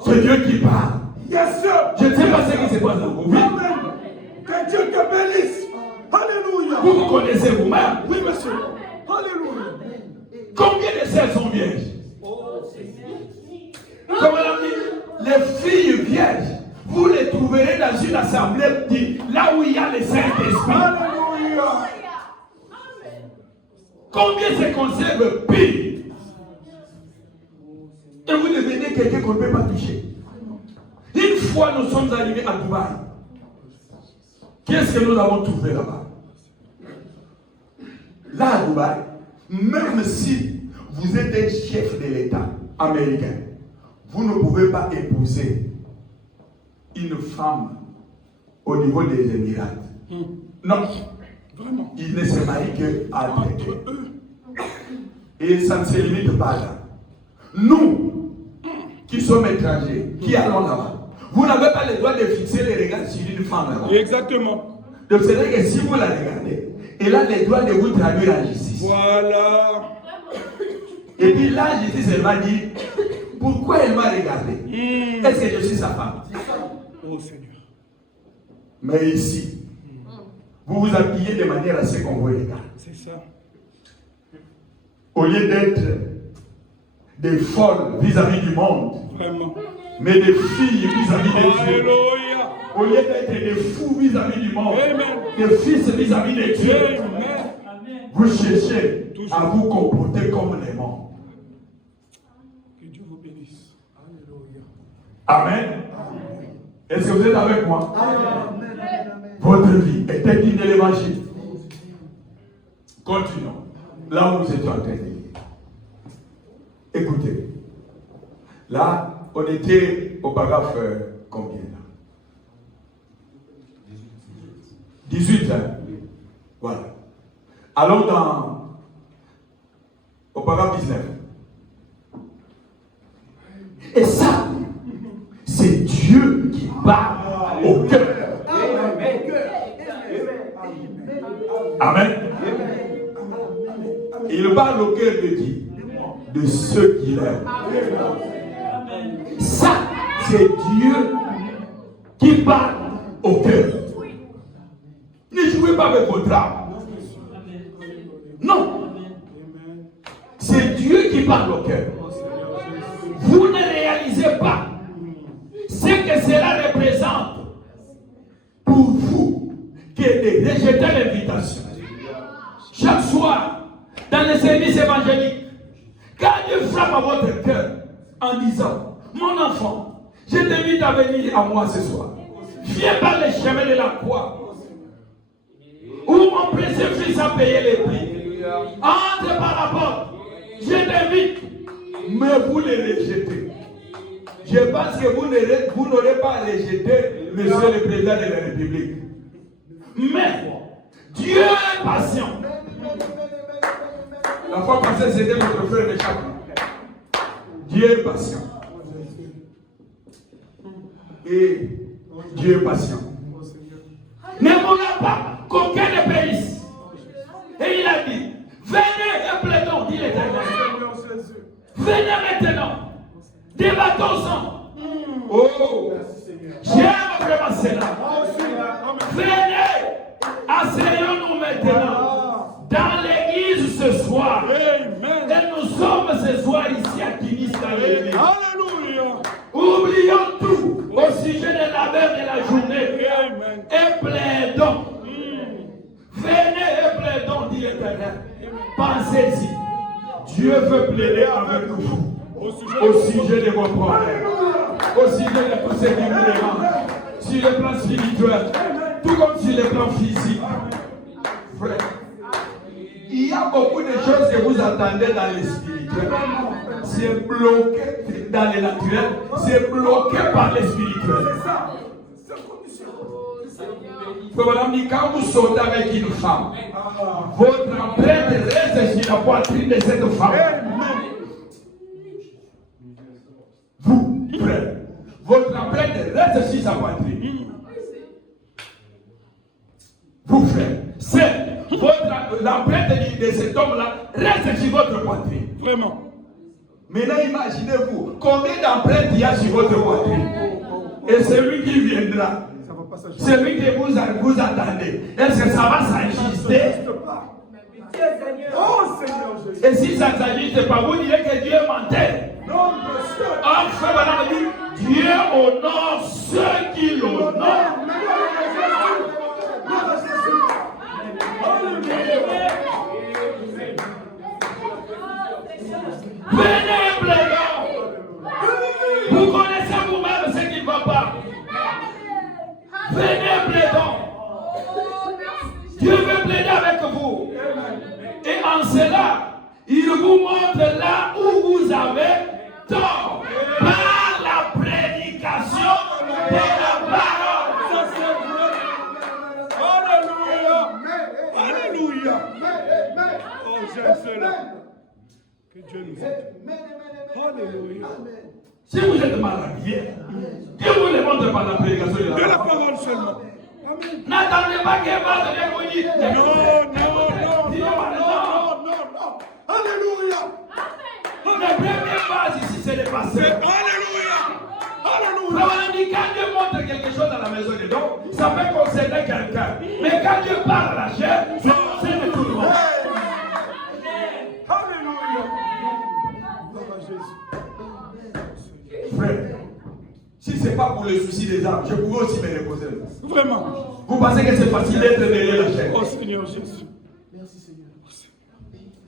C'est Dieu qui parle. Yes, sir. Je ne sais pas ce qui se passe dans vos vies. Amen. Que Dieu te bénisse. Alléluia. Vous vous connaissez vous-même. Oui, monsieur. Alléluia. Combien de sœurs sont vierges? Oh Seigneur. Comme on a dit, les filles vierges, vous les trouverez dans une assemblée là où il y a le Saint-Esprit. Alléluia. Combien se conservent pires? Et vous devenez quelqu'un qu'on ne peut pas toucher. Une fois nous sommes arrivés à Dubaï, qu'est-ce que nous avons trouvé là-bas? Là à Dubaï, même si vous êtes un chef de l'État américain, vous ne pouvez pas épouser une femme au niveau des Émirats. Non. Vraiment. Il ne se marie qu'à eux. Et ça ne se limite pas là. Nous, qui sommes étrangers, qui allons là-bas, vous n'avez pas le droit de fixer les regards sur une femme là-bas. Exactement. Donc c'est vrai que si vous la regardez, elle a le droit de vous traduire en justice. Voilà. Et puis la justice, elle va dire, pourquoi elle m'a regardé? Est-ce que je suis sa femme? Oh Seigneur. Mais ici, vous vous habillez de manière à ce qu'on vous regarde. C'est ça. Au lieu d'être des folles vis-à-vis du monde, Vraiment. mais des filles vis-à-vis de Dieu. Alléluia. Au lieu d'être des fous vis-à-vis du monde, Amen. des fils vis-à-vis de Dieu, Amen. vous cherchez à vous comporter comme les mondes. Que Dieu vous bénisse. Alléluia. Amen. Est-ce que vous êtes avec moi? Votre vie est digne de l'évangile. Continuons. Là où vous étiez en train de lire. Écoutez. Là, on était au paragraphe combien là? 18, hein? Voilà. Allons au paragraphe 19. Et ça, c'est Dieu qui parle au cœur. Amen. Il parle au cœur de qui? De ceux qui l'aiment. Ça, c'est Dieu qui parle au cœur. Ne jouez pas avec votre âme. Non. C'est Dieu qui parle au cœur. Vous ne réalisez pas ce que cela représente pour vous que de rejeter l'invitation. Chaque soir, dans les services évangéliques, quand Dieu frappe à votre cœur en disant, mon enfant, je t'invite à venir à moi ce soir. Viens par le chemin de la croix, où mon précieux fils a payé les prix. Entre par la porte, je t'invite, mais vous les rejetez. Je pense que vous n'aurez pas rejeté Monsieur le Président de la République. Mais Dieu est patient. La fois passée, c'était notre frère Richard. Dieu est patient. Et Dieu est patient. Ne mourra pas qu'aucun ne périsse. Et il a dit, venez et plaidons, dit l'Éternel. Venez maintenant. Débattons-en. Oh, j'aime vraiment cela. Venez, asseyons-nous maintenant dans l'église ce soir. Et nous sommes ce soir ici à Tunis dans l'église. Alléluia. Oublions tout au sujet de la mère de la journée. Et plaidons. Venez et plaidons, dit l'Éternel. Pensez-y. Dieu veut plaider avec vous au sujet de vos problèmes, au sujet de tous ces dérange, sur le plan spirituel, tout comme sur le plan physique. Frère, il y a beaucoup de choses que vous attendez dans le spirituel. C'est bloqué dans le naturel, c'est bloqué par le spirituel. Quand vous sautez avec une femme, votre empreinte reste sur la poitrine de cette femme. Vous, frère, votre empreinte reste sur sa poitrine. Vous, frère, c'est l'empreinte de cet homme-là reste sur votre poitrine. Vraiment. Maintenant, imaginez-vous combien d'empreintes il y a sur votre poitrine. Et celui qui viendra, celui que vous attendez, est-ce que ça va s'ajuster? Oh Seigneur Jésus. Et si ça ne s'ajuste pas, vous direz que Dieu mentait. Non, monsieur. Enfin, voilà, dit, Dieu honore ceux qui l'honorent. Venez, plaidons. Vous connaissez vous-même ce qui ne va pas. Venez, plaidons. Dieu veut plaider avec vous. Et en cela, il vous montre là où vous avez tort. Par la prédication de la parole. Alléluia. Alléluia. Oh, j'aime cela. Que Dieu nous aide. Alléluia. Si vous êtes mal habillé, Dieu vous le montre par la prédication de De la la parole. parole seulement. Amen. N'attendez pas que votre Dieu vous dise. Non. Alléluia. La première base ici, c'est le passé. Alléluia. Alléluia. Quand Dieu montre quelque chose dans la maison de Dieu, ça peut concerner quelqu'un. Mais quand Dieu parle à la chair, ça concerne tout le monde. Alléluia. Gloire à Jésus. Frère, si ce n'est pas pour le souci des âmes, je pourrais aussi me reposer. Vraiment. Vous pensez que c'est facile d'être derrière la chair? Oh Seigneur Jésus.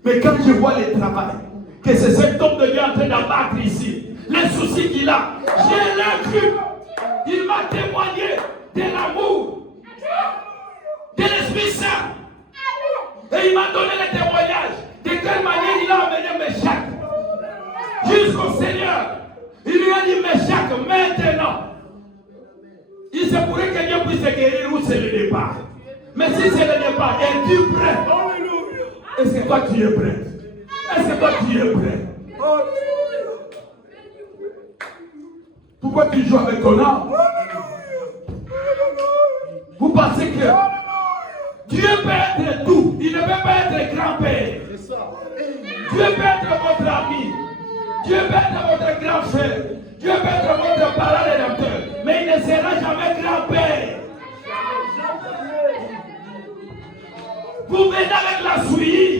Mais quand je vois le travail, que c'est cet homme de Dieu en train d'abattre ici, les soucis qu'il a, je l'ai cru. Il m'a témoigné de l'amour, de l'Esprit Saint. Et il m'a donné le témoignage de quelle manière il a amené Méchac jusqu'au Seigneur. Il lui a dit, Méchac, maintenant, il se pourrait que Dieu puisse te guérir ou c'est le départ. Mais si c'est le départ, es-tu prêt? Est-ce que toi tu es prêt? Est-ce que toi tu es prêt? Pourquoi tu joues avec ton âme? Vous pensez que Dieu peut être tout, il ne peut pas être grand-père. Dieu peut être votre ami, Dieu peut être votre grand frère, Dieu peut être votre parent rédempteur, mais il ne sera jamais grand-père. Vous venez avec la souillie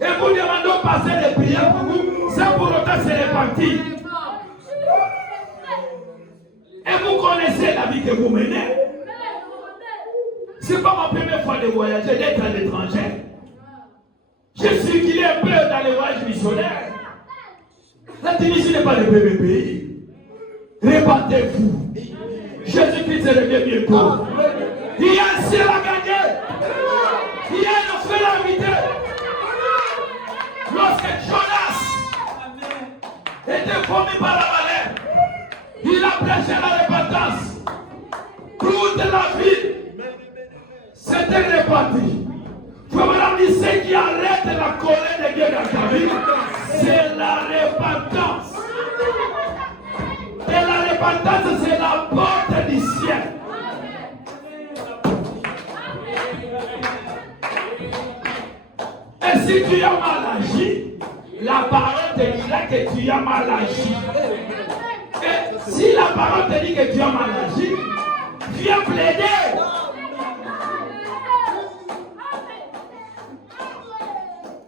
et vous demandez au pasteur de prier pour vous, sans pour autant se répartir. Et vous connaissez la vie que vous menez. Ce n'est pas ma première fois de voyager, d'être à l'étranger. J'ai circulé un peu dans les voyages missionnaires. La Tunisie n'est pas le premier pays. Répandez-vous. Jésus-Christ revient bientôt. Il y a un ciel à gagner. Il y a un enfer à habiter. Lorsque Jonas était promis par la baleine, il a prêché la repentance. Toute la ville s'était répartie. Faut me dire ce qui arrête la colère de de Dieu dans ta vie, c'est la repentance. Et la repentance, c'est la porte du ciel. Et si tu as mal agi, la parole te dira que tu as mal agi. Et si la parole te dit que tu as mal agi, viens plaider.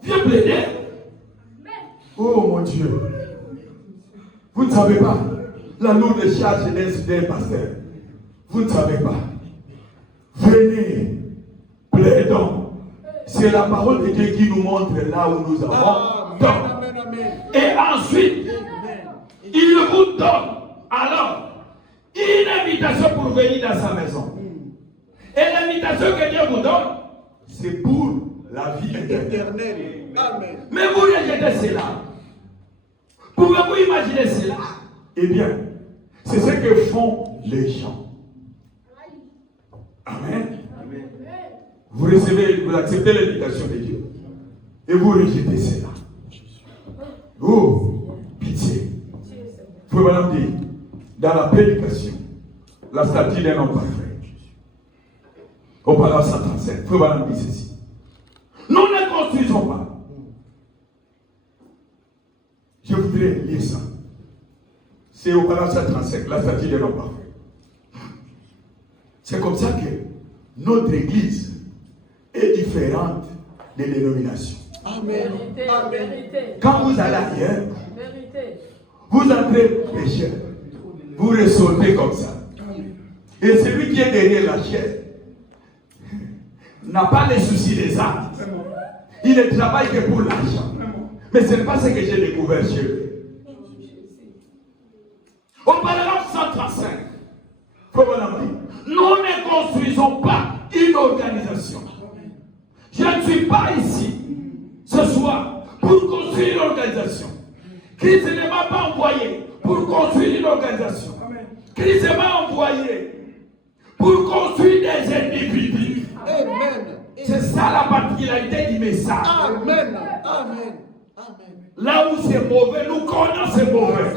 Viens plaider. Oh mon Dieu. Vous ne savez pas la lourde charge d'un pasteur. Vous ne savez pas. Venez, plaidons. C'est la parole de Dieu qui nous montre là où nous avons tort. Et ensuite, il vous donne alors une invitation pour venir dans sa maison. Et l'invitation que Dieu vous donne, c'est pour la vie éternelle. Amen. Mais vous rejetez cela. Pouvez-vous imaginer cela? Eh bien, c'est ce que font les gens. Amen. Vous recevez, vous acceptez l'invitation de Dieu. Et vous rejetez cela. Oh, pitié. Vous pouvez madame dire, dans la prédication, la statue d'un homme parfait. Au paragraphe 137, vous pouvez madame dire ceci. Nous ne construisons pas. Je voudrais lire ça. C'est au paragraphe 135, la statue d'un homme parfait. C'est comme ça que notre église est différente des dénominations. Amen. Amen. Quand vous allez ailleurs, vous entrez pécheur, vous ressortez comme ça. Et celui qui est derrière la chaise n'a pas les soucis des âmes. Il ne travaille que pour l'argent. Mais ce n'est pas ce que j'ai découvert chez lui. Au paragraphe 135, nous ne construisons pas une organisation. Je ne suis pas ici ce soir pour construire une organisation. Christ ne m'a pas envoyé pour construire une organisation. Christ m'a envoyé pour construire des individus. Amen. C'est ça la particularité du message. Amen. Amen. Là où c'est mauvais, nous connaissons c'est mauvais.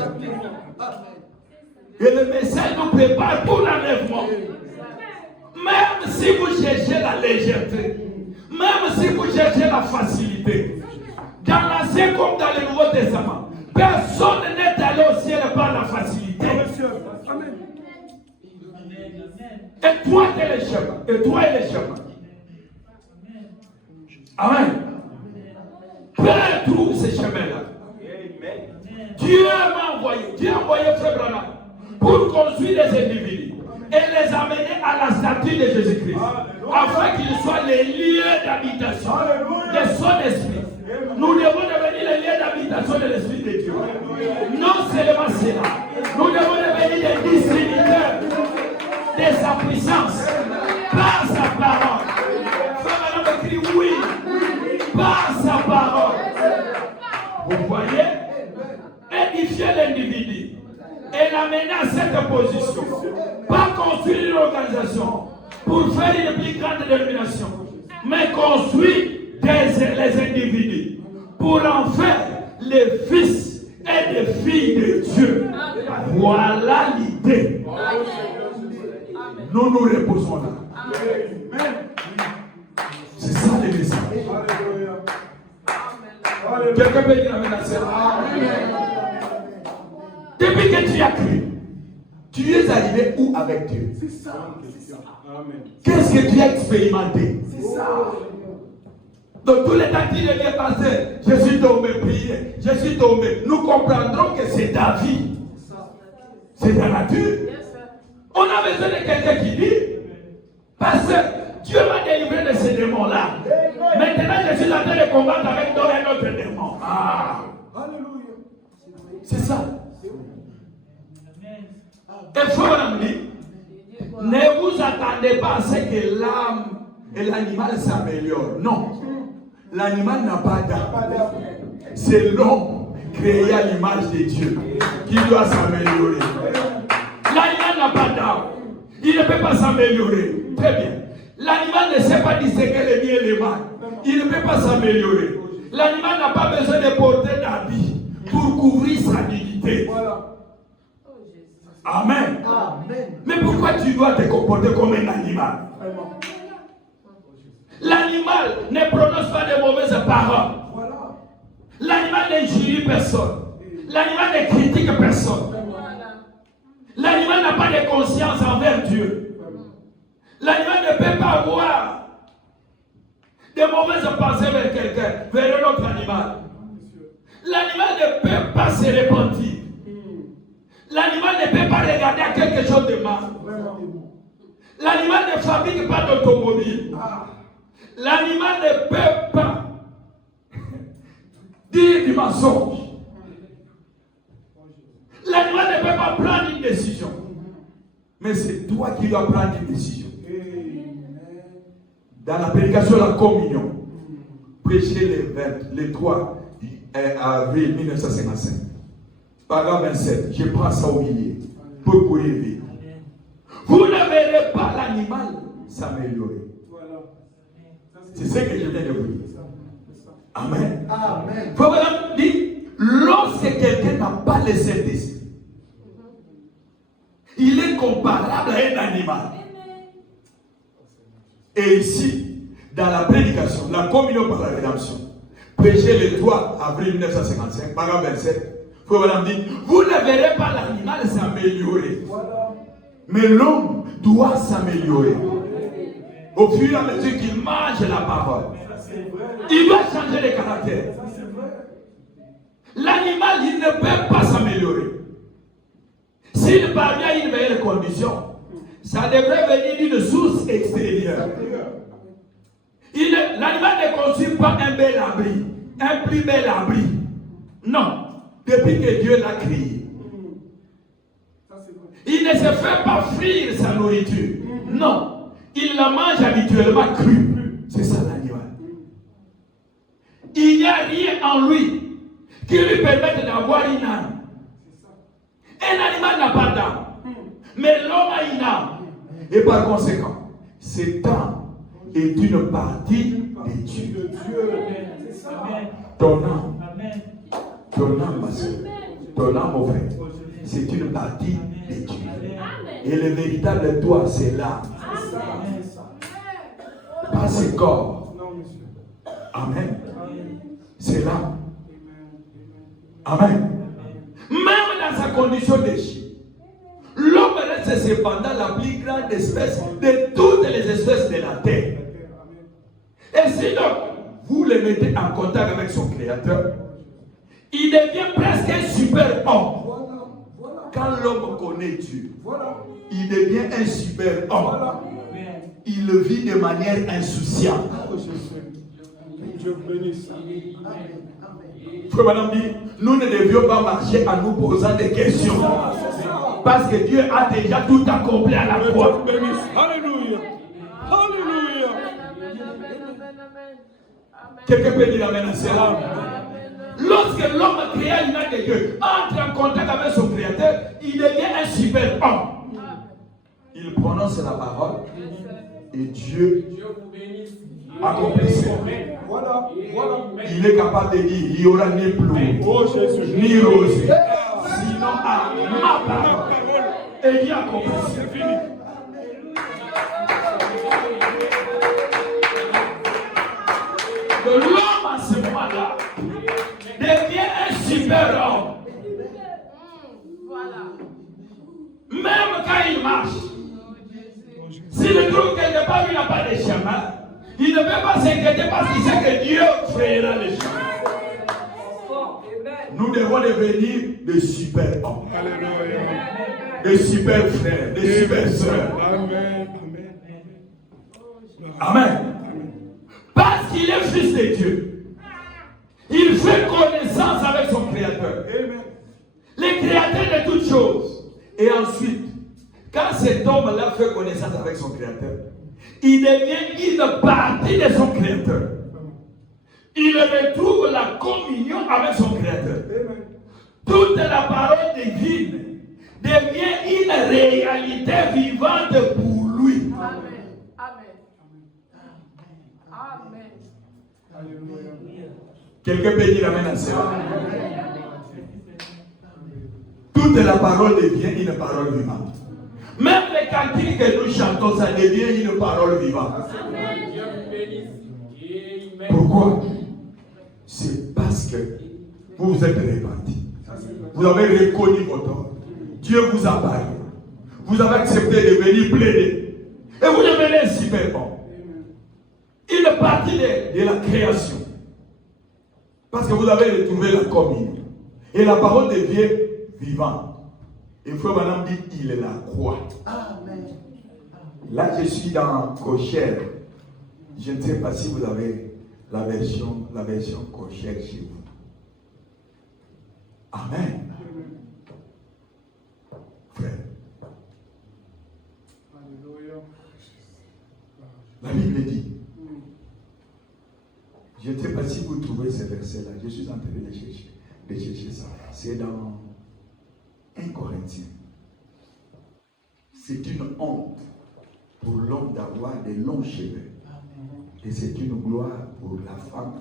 Et le message nous prépare pour l'enlèvement. Même si vous cherchez la légèreté, même si vous cherchez la facilité, dans l'Ancien comme dans le Nouveau Testament, personne n'est allé au ciel par la facilité. Et toi, tu es le chemin. Et toi, tu es le chemin. Amen. Père trouve ce chemin-là. Dieu m'a envoyé. Dieu a envoyé Frère Branham pour construire des individus et les amener à la statue de Jésus-Christ, afin qu'ils soient les lieux d'habitation de son esprit. Nous devons devenir les lieux d'habitation de l'esprit de Dieu. Non seulement cela, nous devons devenir des distributeurs de sa puissance par sa parole. Frère Branham écrit oui, par sa parole. Vous voyez, édifier l'individu et l'amener à cette position. Pas construire une organisation pour faire une plus grande dénomination, mais construire les individus pour en faire les fils et les filles de Dieu. Voilà l'idée. Nous nous reposons là. C'est ça le message. Quelqu'un peut dire amen à ça. Depuis que tu as cru, tu es arrivé où avec Dieu? C'est ça. Qu'est-ce que tu as expérimenté? C'est ça. Donc tous les temps qu'il est passé, je suis tombé prier, je suis tombé. Nous comprendrons que c'est ta vie. C'est ta nature. On a besoin de quelqu'un qui dit, parce que Dieu m'a délivré de ces démons-là. Maintenant, je suis en train de combattre avec d'autres et autre démon. Ah. Alléluia. C'est ça. Et faut me dire, ne vous attendez pas à ce que l'âme et l'animal s'améliorent. Non. L'animal n'a pas d'âme. C'est l'homme créé à l'image de Dieu qui doit s'améliorer. L'animal n'a pas d'âme. Il ne peut pas s'améliorer. Très bien. L'animal ne sait pas distinguer le bien et le mal. Il ne peut pas s'améliorer. L'animal n'a pas besoin de porter d'habit pour couvrir sa dignité. Voilà. Amen. Amen. Mais pourquoi tu dois te comporter comme un animal? Vraiment. L'animal ne prononce pas de mauvaises paroles. Voilà. L'animal n'injurie personne. L'animal ne critique personne. L'animal n'a pas de conscience envers Dieu. L'animal ne peut pas avoir de mauvaises pensées vers quelqu'un, vers un autre animal. L'animal ne peut pas se repentir. L'animal ne peut pas regarder à quelque chose de mal. L'animal ne fabrique pas d'automobile. L'animal ne peut pas dire du mensonge. L'animal ne peut pas prendre une décision. Mais c'est toi qui dois prendre une décision. Dans la prédication de la communion, prêcher le 3 avril 1955. Paragraphe 27, je prends ça au milieu pour courir vite. Vous ne verrez pas l'animal s'améliorer. C'est ce que je viens de vous dire. Amen. Amen. Faut vraiment dire, lorsque quelqu'un n'a pas le Saint-Esprit, il est comparable à un animal. Et ici, dans la prédication, la communion par la rédemption, prêché le 3 avril 1955, paragraphe 27, il faut vraiment dire, vous ne verrez pas l'animal s'améliorer. Mais l'homme doit s'améliorer. Au fur et à mesure qu'il mange la parole, il doit changer de caractère. L'animal, il ne peut pas s'améliorer. S'il parvient à une meilleure condition, ça devrait venir d'une source extérieure. L'animal ne construit pas un bel abri, un plus bel abri. Non, depuis que Dieu l'a créé. Il ne se fait pas frire sa nourriture. Non, il la mange habituellement crue. C'est ça l'animal. Il n'y a rien en lui qui lui permette d'avoir une âme. Un animal n'a pas d'âme. Mais l'homme a une âme. Et par conséquent, cette âme est une partie de Dieu. Ton âme, ma soeur, ton âme, mon frère, c'est une partie de Dieu. Et le véritable toi, c'est l'âme. Pas ce corps. Amen. C'est l'âme. Amen. Même dans sa condition de chien, l'homme reste cependant la plus grande espèce de toutes les espèces de la terre. Et si donc vous le mettez en contact avec son créateur, il devient presque un super homme. Quand l'homme connaît Dieu, il devient un super homme. Il le vit de manière insouciante. Dieu bénisse. Frère Madame dit, nous ne devions pas marcher en nous posant des questions. Parce que Dieu a déjà tout accompli à la croix. Alléluia. Alléluia. Quelqu'un peut dire amen à cela. Lorsque l'homme créé à l'image de Dieu entre en contact avec son créateur, il devient un super homme. Il prononce la parole et Dieu accomplit ça. Voilà. Il est capable de dire, il n'y aura ni pluie, ni rosée, sinon à ma parole. Et il accomplit ça. C'est fini. L'homme à ce moment-là devient un super homme. Même quand il marche, s'il trouve quelque part il n'a pas de chemin, il ne peut pas s'inquiéter parce qu'il sait que Dieu fera le chemin. Nous devons devenir des super hommes, des super frères, des super sœurs. Amen. Amen. Parce qu'il est fils de Dieu, il fait connaissance avec son créateur. Le créateur de toutes choses. Et ensuite, quand cet homme-là fait connaissance avec son créateur, il devient une partie de son créateur. Il retrouve la communion avec son créateur. Toute la parole divine devient une réalité vivante pour lui. Quelqu'un peut dire amen à cela. Toute la parole devient une parole vivante. Même les cantiques que nous chantons, ça devient une parole vivante. Pourquoi? C'est parce que vous vous êtes répartis. Vous avez reconnu votre ordre. Dieu vous a parlé. Vous avez accepté de venir plaider. Et vous devenez super bon. Une partie de la création. Parce que vous avez retrouvé la communion. Et la parole devient vivante. Et frère Madame dit, il la croit. Amen. Là, je suis dans Cochère. Je ne sais pas si vous avez la version Cochère chez vous. Amen. Frère. La Bible dit, je ne sais pas si vous trouvez ce verset-là, je suis en train de chercher ça. C'est dans 1 Corinthiens. C'est une honte pour l'homme d'avoir des longs cheveux. Et c'est une gloire pour la femme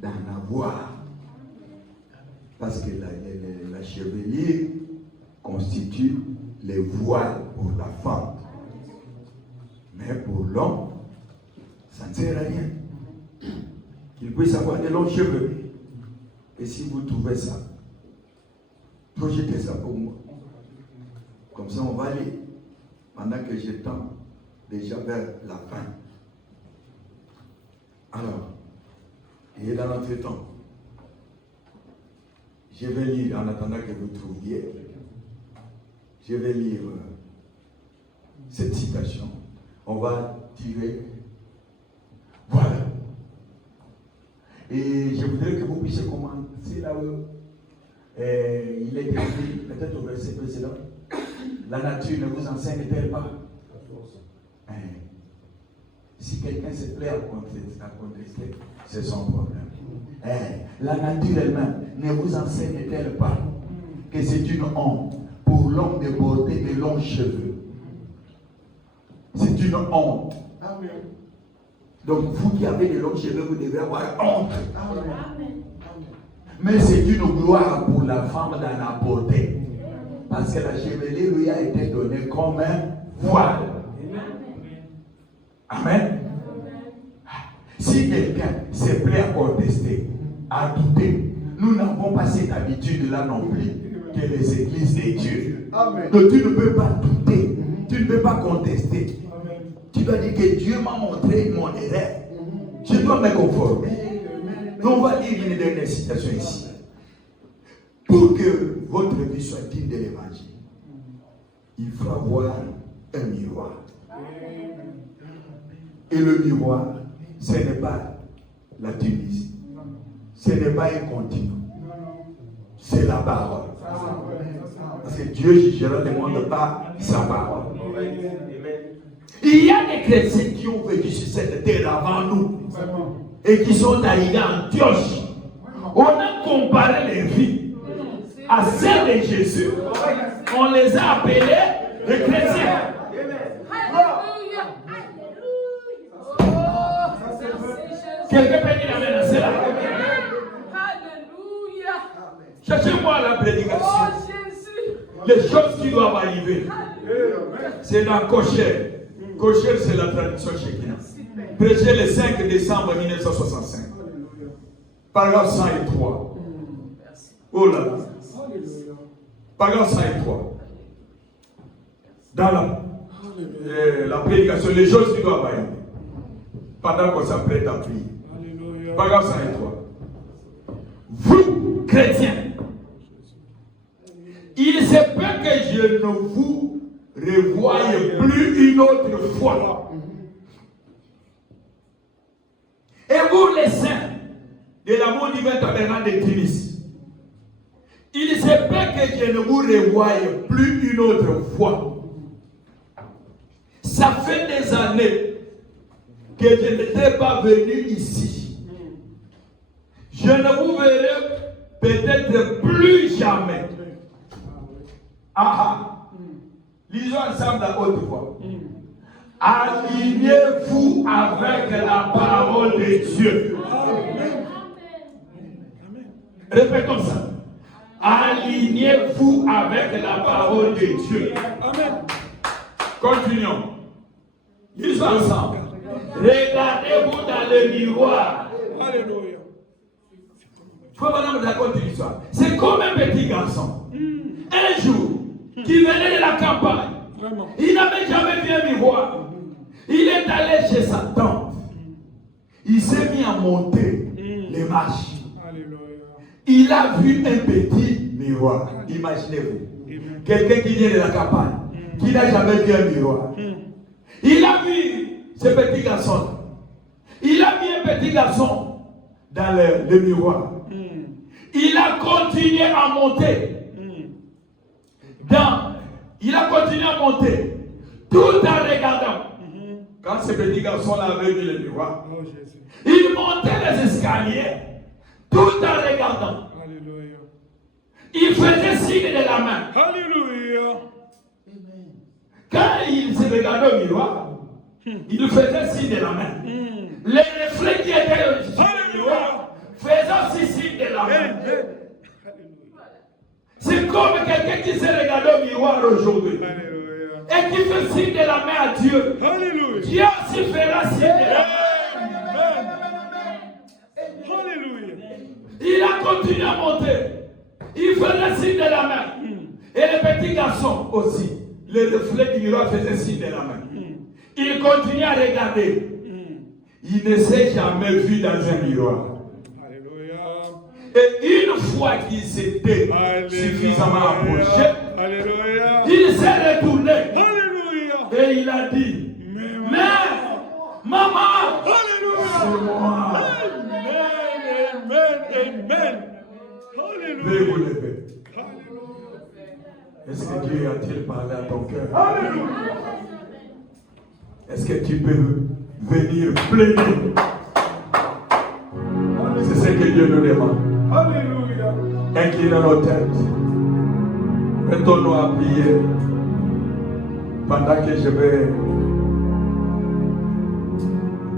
d'en avoir. Parce que la chevelure constitue les voiles pour la femme. Mais pour l'homme, ça ne sert à rien. Qu'il puisse avoir des longs cheveux. Et si vous trouvez ça, projetez ça pour moi. Comme ça, on va aller. Pendant que je tends déjà vers la fin. Alors, et dans l'entretemps, je vais lire, en attendant que vous trouviez, je vais lire cette citation. On va tirer. Voilà. Et je voudrais que vous puissiez commencer là où il est écrit, peut-être au verset précédent. La nature ne vous enseigne-t-elle pas? Si quelqu'un se plaît à contester, c'est son problème. La nature elle-même ne vous enseigne-t-elle pas que c'est une honte pour l'homme de porter de longs cheveux? C'est une honte. Amen. Donc vous qui avez de longs cheveux, vous devez avoir honte. Amen. Mais c'est une gloire pour la femme d'en apporter. Parce que la chevelure lui a été donnée comme un voile. Amen. Si quelqu'un se plaît à contester, à douter, nous n'avons pas cette habitude-là non plus que les églises de Dieu. Amen. Donc tu ne peux pas douter, tu ne peux pas contester. Amen. Tu dois dire que Dieu m'a montré mon erreur. Je dois me conformer. Nous on va lire une dernière citation ici. Pour que votre vie soit digne de l'évangile, il faut avoir un miroir. Et le miroir, ce n'est pas la Tunisie. Ce n'est pas un continent. C'est la parole. Parce que Dieu jugera le monde par sa parole. Il y a des chrétiens qui ont vécu sur cette terre avant nous et qui sont arrivés en Antioche. On a comparé les vies à celles de Jésus. On les a appelés les chrétiens. Quelqu'un peut dire amen à cela. Alléluia. Cherchez-moi la prédication. Les choses qui doivent arriver. C'est dans Cochère. Cochère, c'est la traduction Shekinah. Prêché le 5 décembre 1965. Paragraphe 103. Oh là là. Paragraphe 103. Dans la prédication, les choses qui doivent arriver. Pendant qu'on s'apprête à prier. Paragraphe 103. Vous, chrétiens, il se peut que je ne vous revoie plus une autre fois. Et vous, les saints de l'amour divin tabernacle de Tunis, il se peut que je ne vous revoie plus une autre fois. Ça fait des années que je n'étais pas venu ici. Je ne vous verrai peut-être plus jamais. Lisons ensemble la haute voix. Alignez-vous avec la parole de Dieu. Répétons ça. Alignez-vous avec la parole de Dieu. Amen. Continuons. Lisons ensemble. Regardez-vous dans le miroir. Alléluia. Il faut vraiment raconter l'histoire. C'est comme un petit garçon. Un jour, qui venait de la campagne. Vraiment. Il n'avait jamais vu un miroir. Il est allé chez sa tante. Il s'est mis à monter les marches. Alléluia. Il a vu un petit miroir. Imaginez-vous. Quelqu'un qui vient de la campagne, qui n'a jamais vu un miroir. Il a vu ce petit garçon. Il a mis un petit garçon dans le miroir. Il a continué à monter. Il a continué à monter. Tout en regardant. Quand ce petit garçon-là avait vu le miroir, Oh Jésus. il montait les escaliers tout en regardant. Alléluia. Il faisait signe de la main. Alléluia. Quand il se regardait au miroir, il faisait signe de la main. Les reflets qui étaient sur le miroir faisaient aussi signe de la main. C'est comme quelqu'un qui se regarde au miroir aujourd'hui Alléluia. et qui fait signe de la main à Dieu. Alléluia. Dieu aussi fera signe de la main. Alléluia. Il a continué à monter. Il faisait signe de la main. Et le petit garçon aussi. Les reflets du miroir faisaient signe de la main. Il continue à regarder. Il ne s'est jamais vu dans un miroir. Alléluia. Et une fois qu'il s'était suffisamment approché, Alléluia. il s'est retourné. Alléluia. Et il a dit, Mère, maman, c'est moi. Amen. Veuillez vous Alléluia. lever. Est-ce que Dieu a-t-il parlé à ton cœur? Est-ce que tu peux venir plaider? C'est ce que Dieu nous demande. Alléluia. Inclinons nos têtes. Mettons-nous à prier pendant que je vais.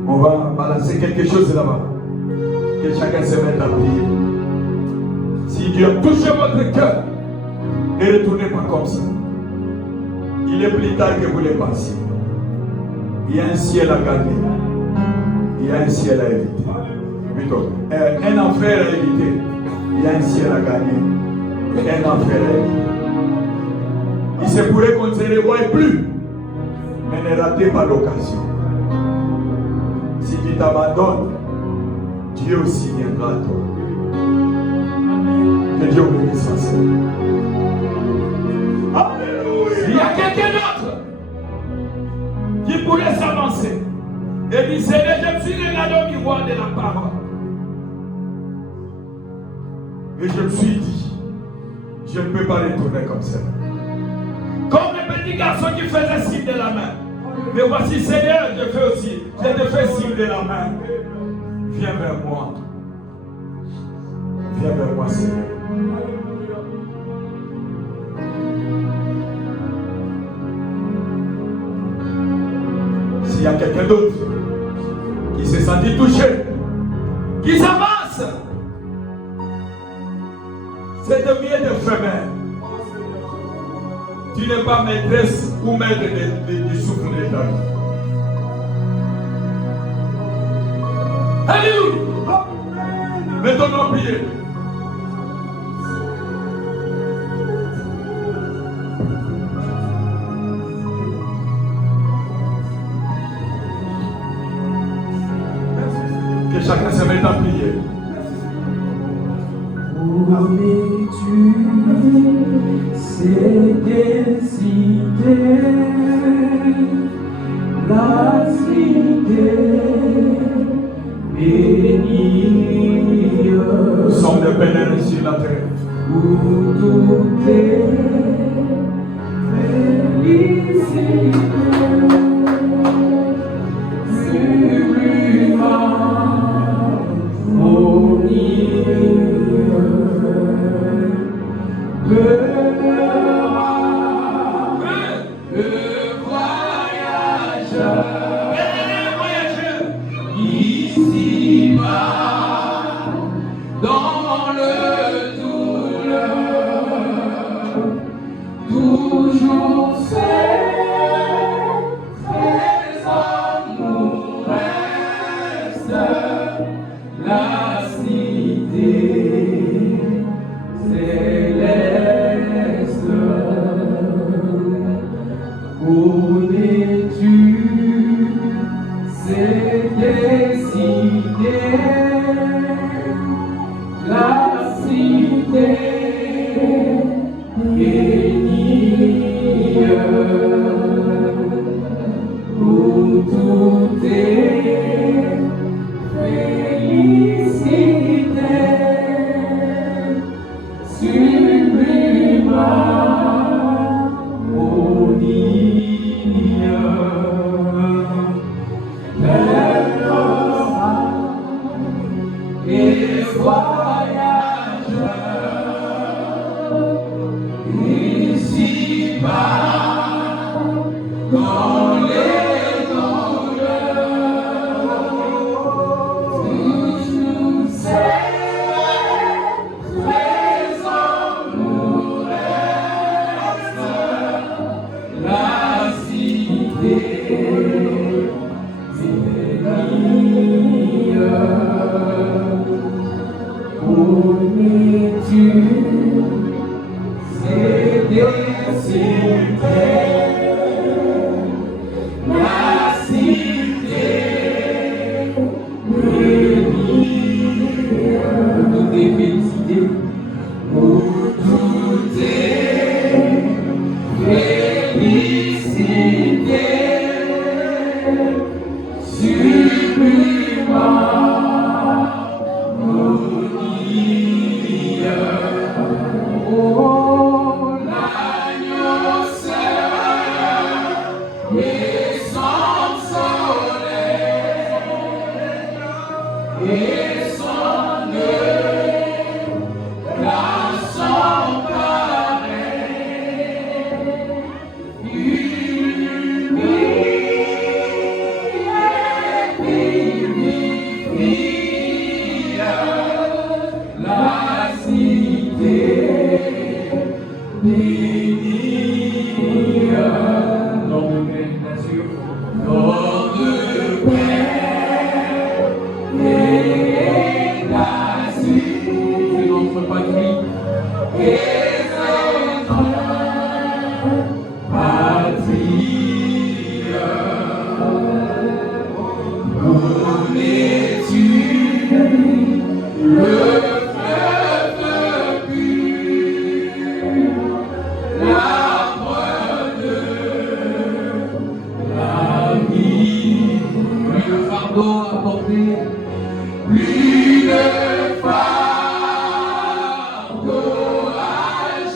On va balancer quelque chose là-bas. Que chacun se mette à prier. Si Dieu a touché votre cœur, ne retournez pas comme ça. Il est plus tard que vous le pensiez. Il y a un ciel à gagner. Il y a un ciel à éviter. Plutôt, un enfer à éviter. Il y a un ciel à gagner. Et un enfer à éviter. Il se pourrait qu'on ne se revoie plus. Mais ne ratez pas l'occasion. Si tu t'abandonnes, Dieu aussi viendra à toi. Que Dieu vous bénisse ensemble. Il y a quelqu'un d'autre qui pourrait s'avancer et dire, Seigneur, je me suis regardé au miroir de la parole. Et je me suis dit, je ne peux pas retourner comme ça. Comme le petit garçon qui faisait signe de la main. Mais voici, Seigneur, je fais aussi, je te fais signe de la main. Viens vers moi. Viens vers moi, Seigneur. S'il y a quelqu'un d'autre qui s'est senti touché, qui s'avance, c'est de bien de femelle. Tu n'es pas maîtresse ou maître du souffle de ta vie. Alléluia. Mettons-nous à prier. Que chacun se mette à prier. Où es-tu? C'est décidé. La cité bénie. Nous sommes des pèlerins sur la terre. Où tout est félicité. Dans le toujours seul, très amour reste la cité céleste. Connais-tu c'est décidé la cité bénie où tout est félicité, sublime harmonie. Et voyageurs ici-bas dans les douleurs, toujours très amour reste la cité bénie. Connais-tu c'est décidé la cité bénie, tout est félicité, où tout est félicité, sublime harmonie. Oh, l'agneau sert et son soleil et son œil glaçant pareil, une vivifie la cité bénie. Nom de Père, bien sûr. Nom de Père et d'Asie, c'est notre patrie. Et notre patrie. Connais-tu le fleuve pur, l'arbre de la vie, plus de fardeau à porter, plus de fardeau à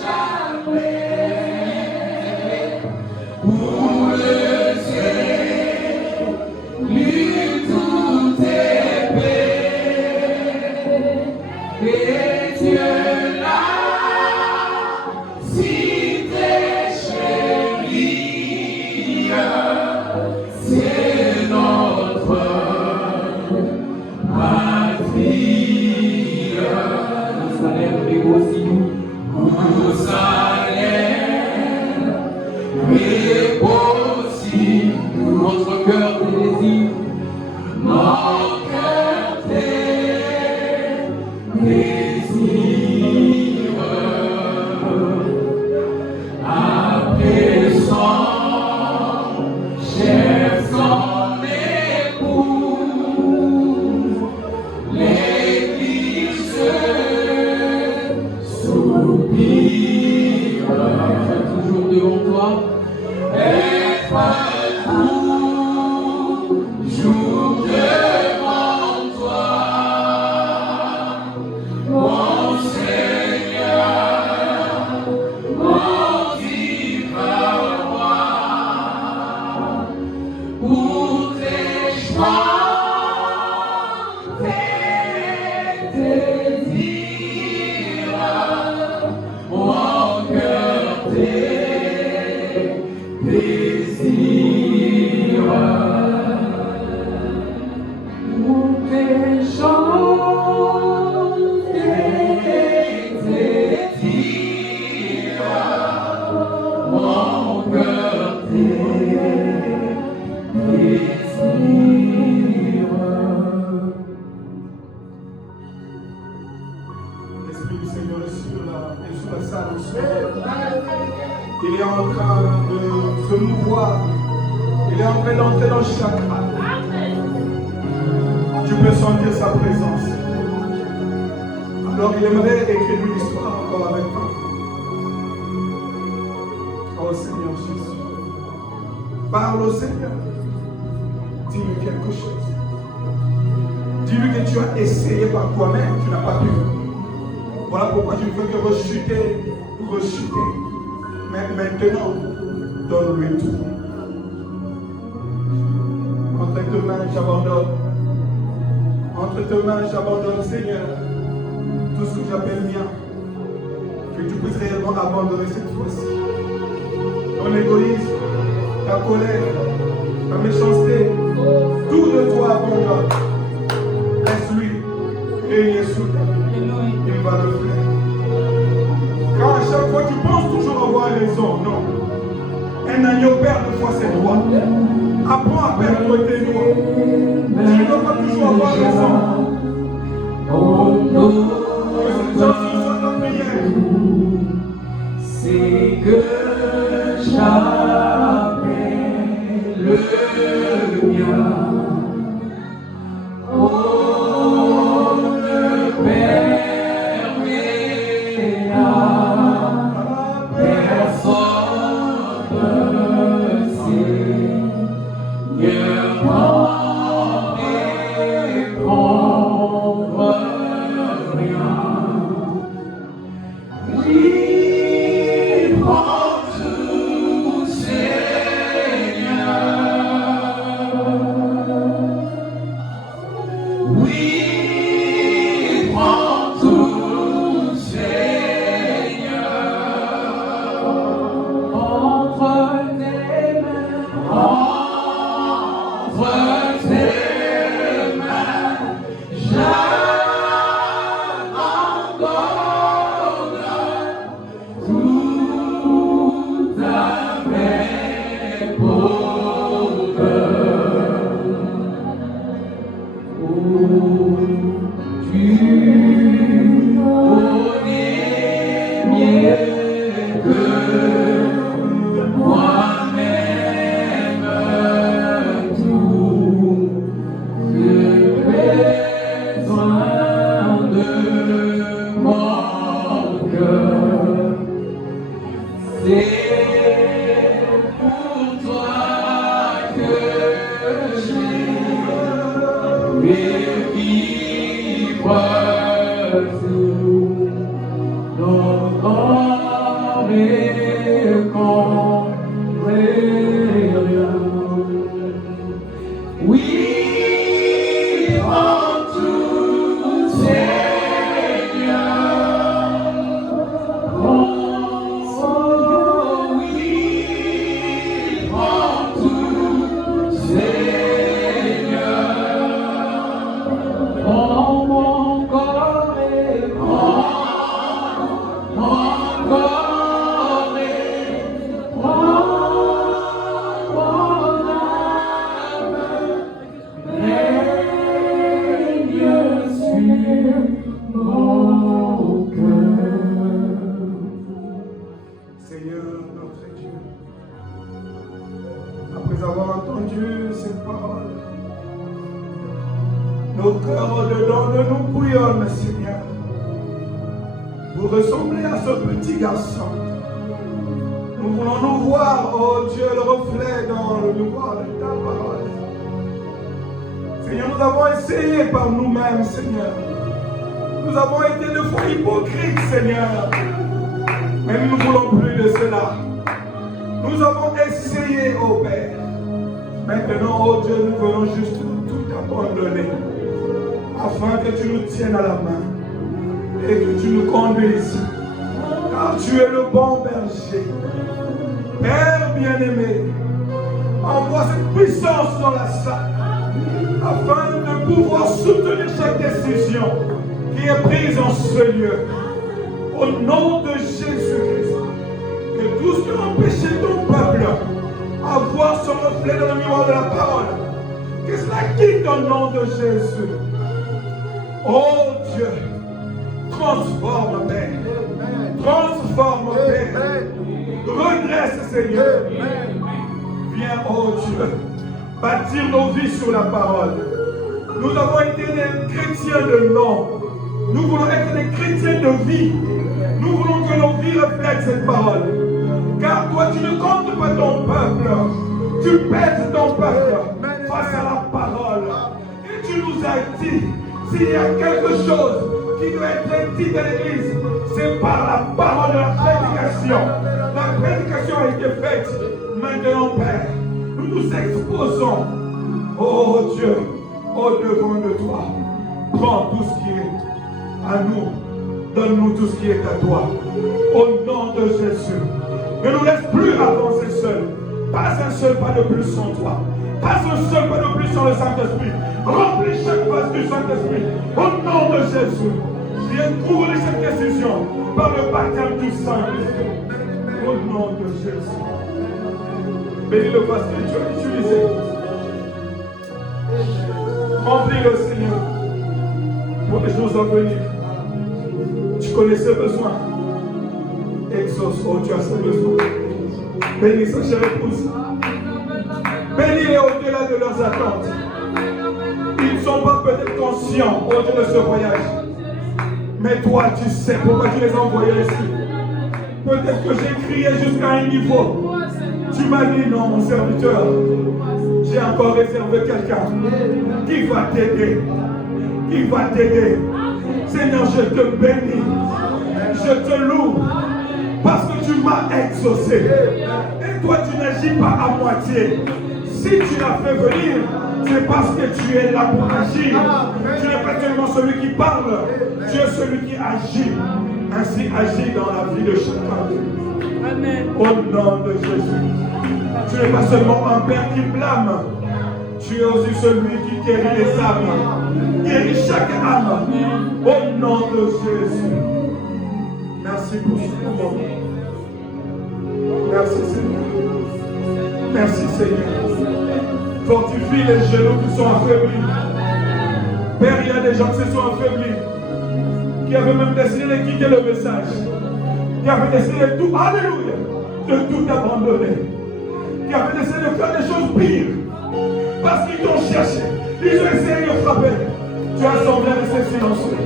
jamais, pour le ciel, lui tout épais, et Dieu là, cité chérie, c'est notre patrie. Nous salaire négocie-nous, nous salaire négocie-nous, notre cœur te désire, mon cœur te désire. Après son chef, son épouse, l'Église soupire. Toujours devant toi, être tout Saint-Esprit, Seigneur, sur la salle aussi. Il est en train de se mouvoir. Il est en train d'entrer dans chaque âme. Tu peux sentir sa présence. Alors il aimerait écrire une histoire encore avec toi. Oh Seigneur Jésus. Parle au Seigneur. Dis-lui quelque chose. Dis-lui que tu as essayé par toi-même, tu n'as pas pu. Voilà pourquoi tu ne fais que rechuter. Mais maintenant, donne-lui tout. Entre tes mains, j'abandonne. Entre tes mains, j'abandonne, Seigneur, tout ce que j'appelle mien. Que tu puisses réellement abandonner cette fois-ci. Ton égoïsme, ta colère, ta méchanceté, tout de toi abandonne. Laisse-lui régner sur ta vie. Il va le faire. Quand à chaque fois tu penses toujours avoir raison, non. Un agneau perd deux fois ses droits. Apprends à perdre tes droits. Tu ne dois pas toujours avoir raison. Que cette chanson soit ta prière. C'est que j'appelle le mien. On ne permet à personne de Seigneur m'en répondre rien. Oui, prends tout, Seigneur. Oui, prends tout, Seigneur. Entre tes mains, tout à mes pauvres. Oh, tu connais mieux que moi-même tout. J'ai besoin de mon cœur. C'est pour toi que j'ai vivre sous nos corps et contre rien. Oui, en tout Seigneur. Oh oui, en tout Seigneur. Prends mon corps et prends mon corps et prends mon âme. Règne sur mon cœur. Seigneur notre Dieu, après avoir entendu cette parole, nos cœurs au-dedans de nous bouillonnent, Seigneur, pour ressembler à ce petit garçon. Nous voulons nous voir, oh Dieu, le reflet dans le miroir de ta parole. Seigneur, nous avons essayé par nous-mêmes, Seigneur. Nous avons été de fois hypocrites, Seigneur. Mais nous ne voulons plus de cela. Nous avons essayé, ô Père. Maintenant, ô Dieu, nous voulons juste tout abandonner. Afin que tu nous tiennes à la main. Et que tu nous conduises. Car tu es le bon berger. Père bien-aimé, envoie cette puissance dans la salle. Afin de pouvoir soutenir chaque décision qui est prise en ce lieu. Au nom de Jésus-Christ, que tout ce qui a empêché ton peuple à voir son reflet dans le miroir de la parole, que cela quitte au nom de Jésus. Oh Dieu, Transforme, Père. Transforme, Père. Redresse, Seigneur. Viens, oh Dieu, bâtir nos vies sur la parole. Nous avons été des chrétiens de nom. Nous voulons être des chrétiens de vie. Nous voulons que nos vies reflètent cette parole. Car toi, tu ne comptes pas ton peuple. Tu pèses ton peuple face à la parole. Et tu nous as dit, s'il y a quelque chose qui doit être dit à l'Église, c'est par la parole de la prédication. La prédication a été faite. Maintenant, Père, nous nous exposons. Oh Dieu, au-devant de toi. Prends tout ce qui est à nous. Donne-nous tout ce qui est à toi. Au nom de Jésus. Ne nous laisse plus avancer seuls. Pas un seul pas de plus sans toi. Pas un seul pas de plus sans le Saint-Esprit. Remplis chaque phase du Saint-Esprit. Au nom de Jésus. Viens couronner cette décision par le baptême du Saint-Esprit. Au nom de Jésus. Bénis le parce que tu as utilisé. Remplis le Seigneur pour les jours à venir. Tu connais ses besoins. Exauce, oh Dieu, à ses besoins. Bénis sa chère épouse. Bénis-les au-delà de leurs attentes. Ils ne sont pas peut-être conscients au-delà de ce voyage. Mais toi, tu sais pourquoi tu les as envoyés ici. Peut-être que j'ai crié jusqu'à un niveau. Tu m'as dit non, mon serviteur. J'ai encore réservé quelqu'un qui va t'aider. Qui va t'aider. Seigneur, je te bénis. Je te loue. Parce que tu m'as exaucé. Et toi, tu n'agis pas à moitié. Si tu l'as fait venir, c'est parce que tu es là pour agir. Tu n'es pas seulement celui qui parle, tu es celui qui agit. Ainsi, agis dans la vie de chacun. Amen. Au nom de Jésus. Tu n'es pas seulement un père qui blâme, tu es aussi celui qui guérit les âmes. Guéris chaque âme. Au nom de Jésus. Merci pour ce moment. Merci Seigneur. Merci Seigneur. Fortifie les genoux qui sont affaiblis. Père, il y a des gens qui se sont affaiblis, qui avaient même décidé de quitter le message, qui avaient décidé de tout, alléluia, de tout abandonner, qui avaient décidé de faire des choses pires, parce qu'ils t'ont cherché, ils ont essayé de frapper. Tu as semblé rester silencieux,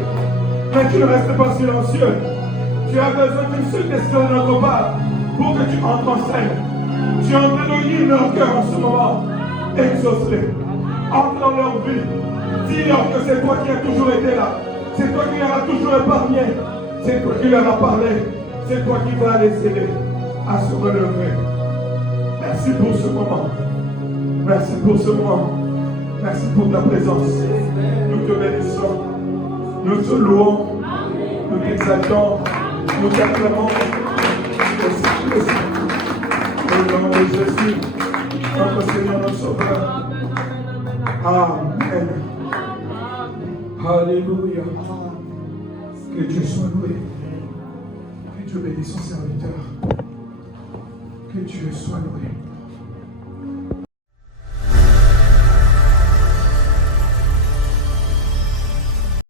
mais tu ne restes pas silencieux. Tu as besoin d'une seule décision de notre part pour que tu entres en scène. Tu es en train de lire leur cœur en ce moment. Exauce-les. Entre dans leur vie. Dis-leur que c'est toi qui as toujours été là. C'est toi qui leur as toujours épargné. C'est toi qui leur as parlé. C'est toi qui vas les aider à se relever. Merci pour ce moment. Merci pour ce moment. Merci pour ta présence. Nous te bénissons. Nous te louons. Nous t'exaltons. Nous t'acclamons. Au nom de Jésus, notre Seigneur, notre Sauveur. Amen. Alléluia. Que Dieu soit loué. Que Dieu bénisse son serviteur. Que Dieu soit loué.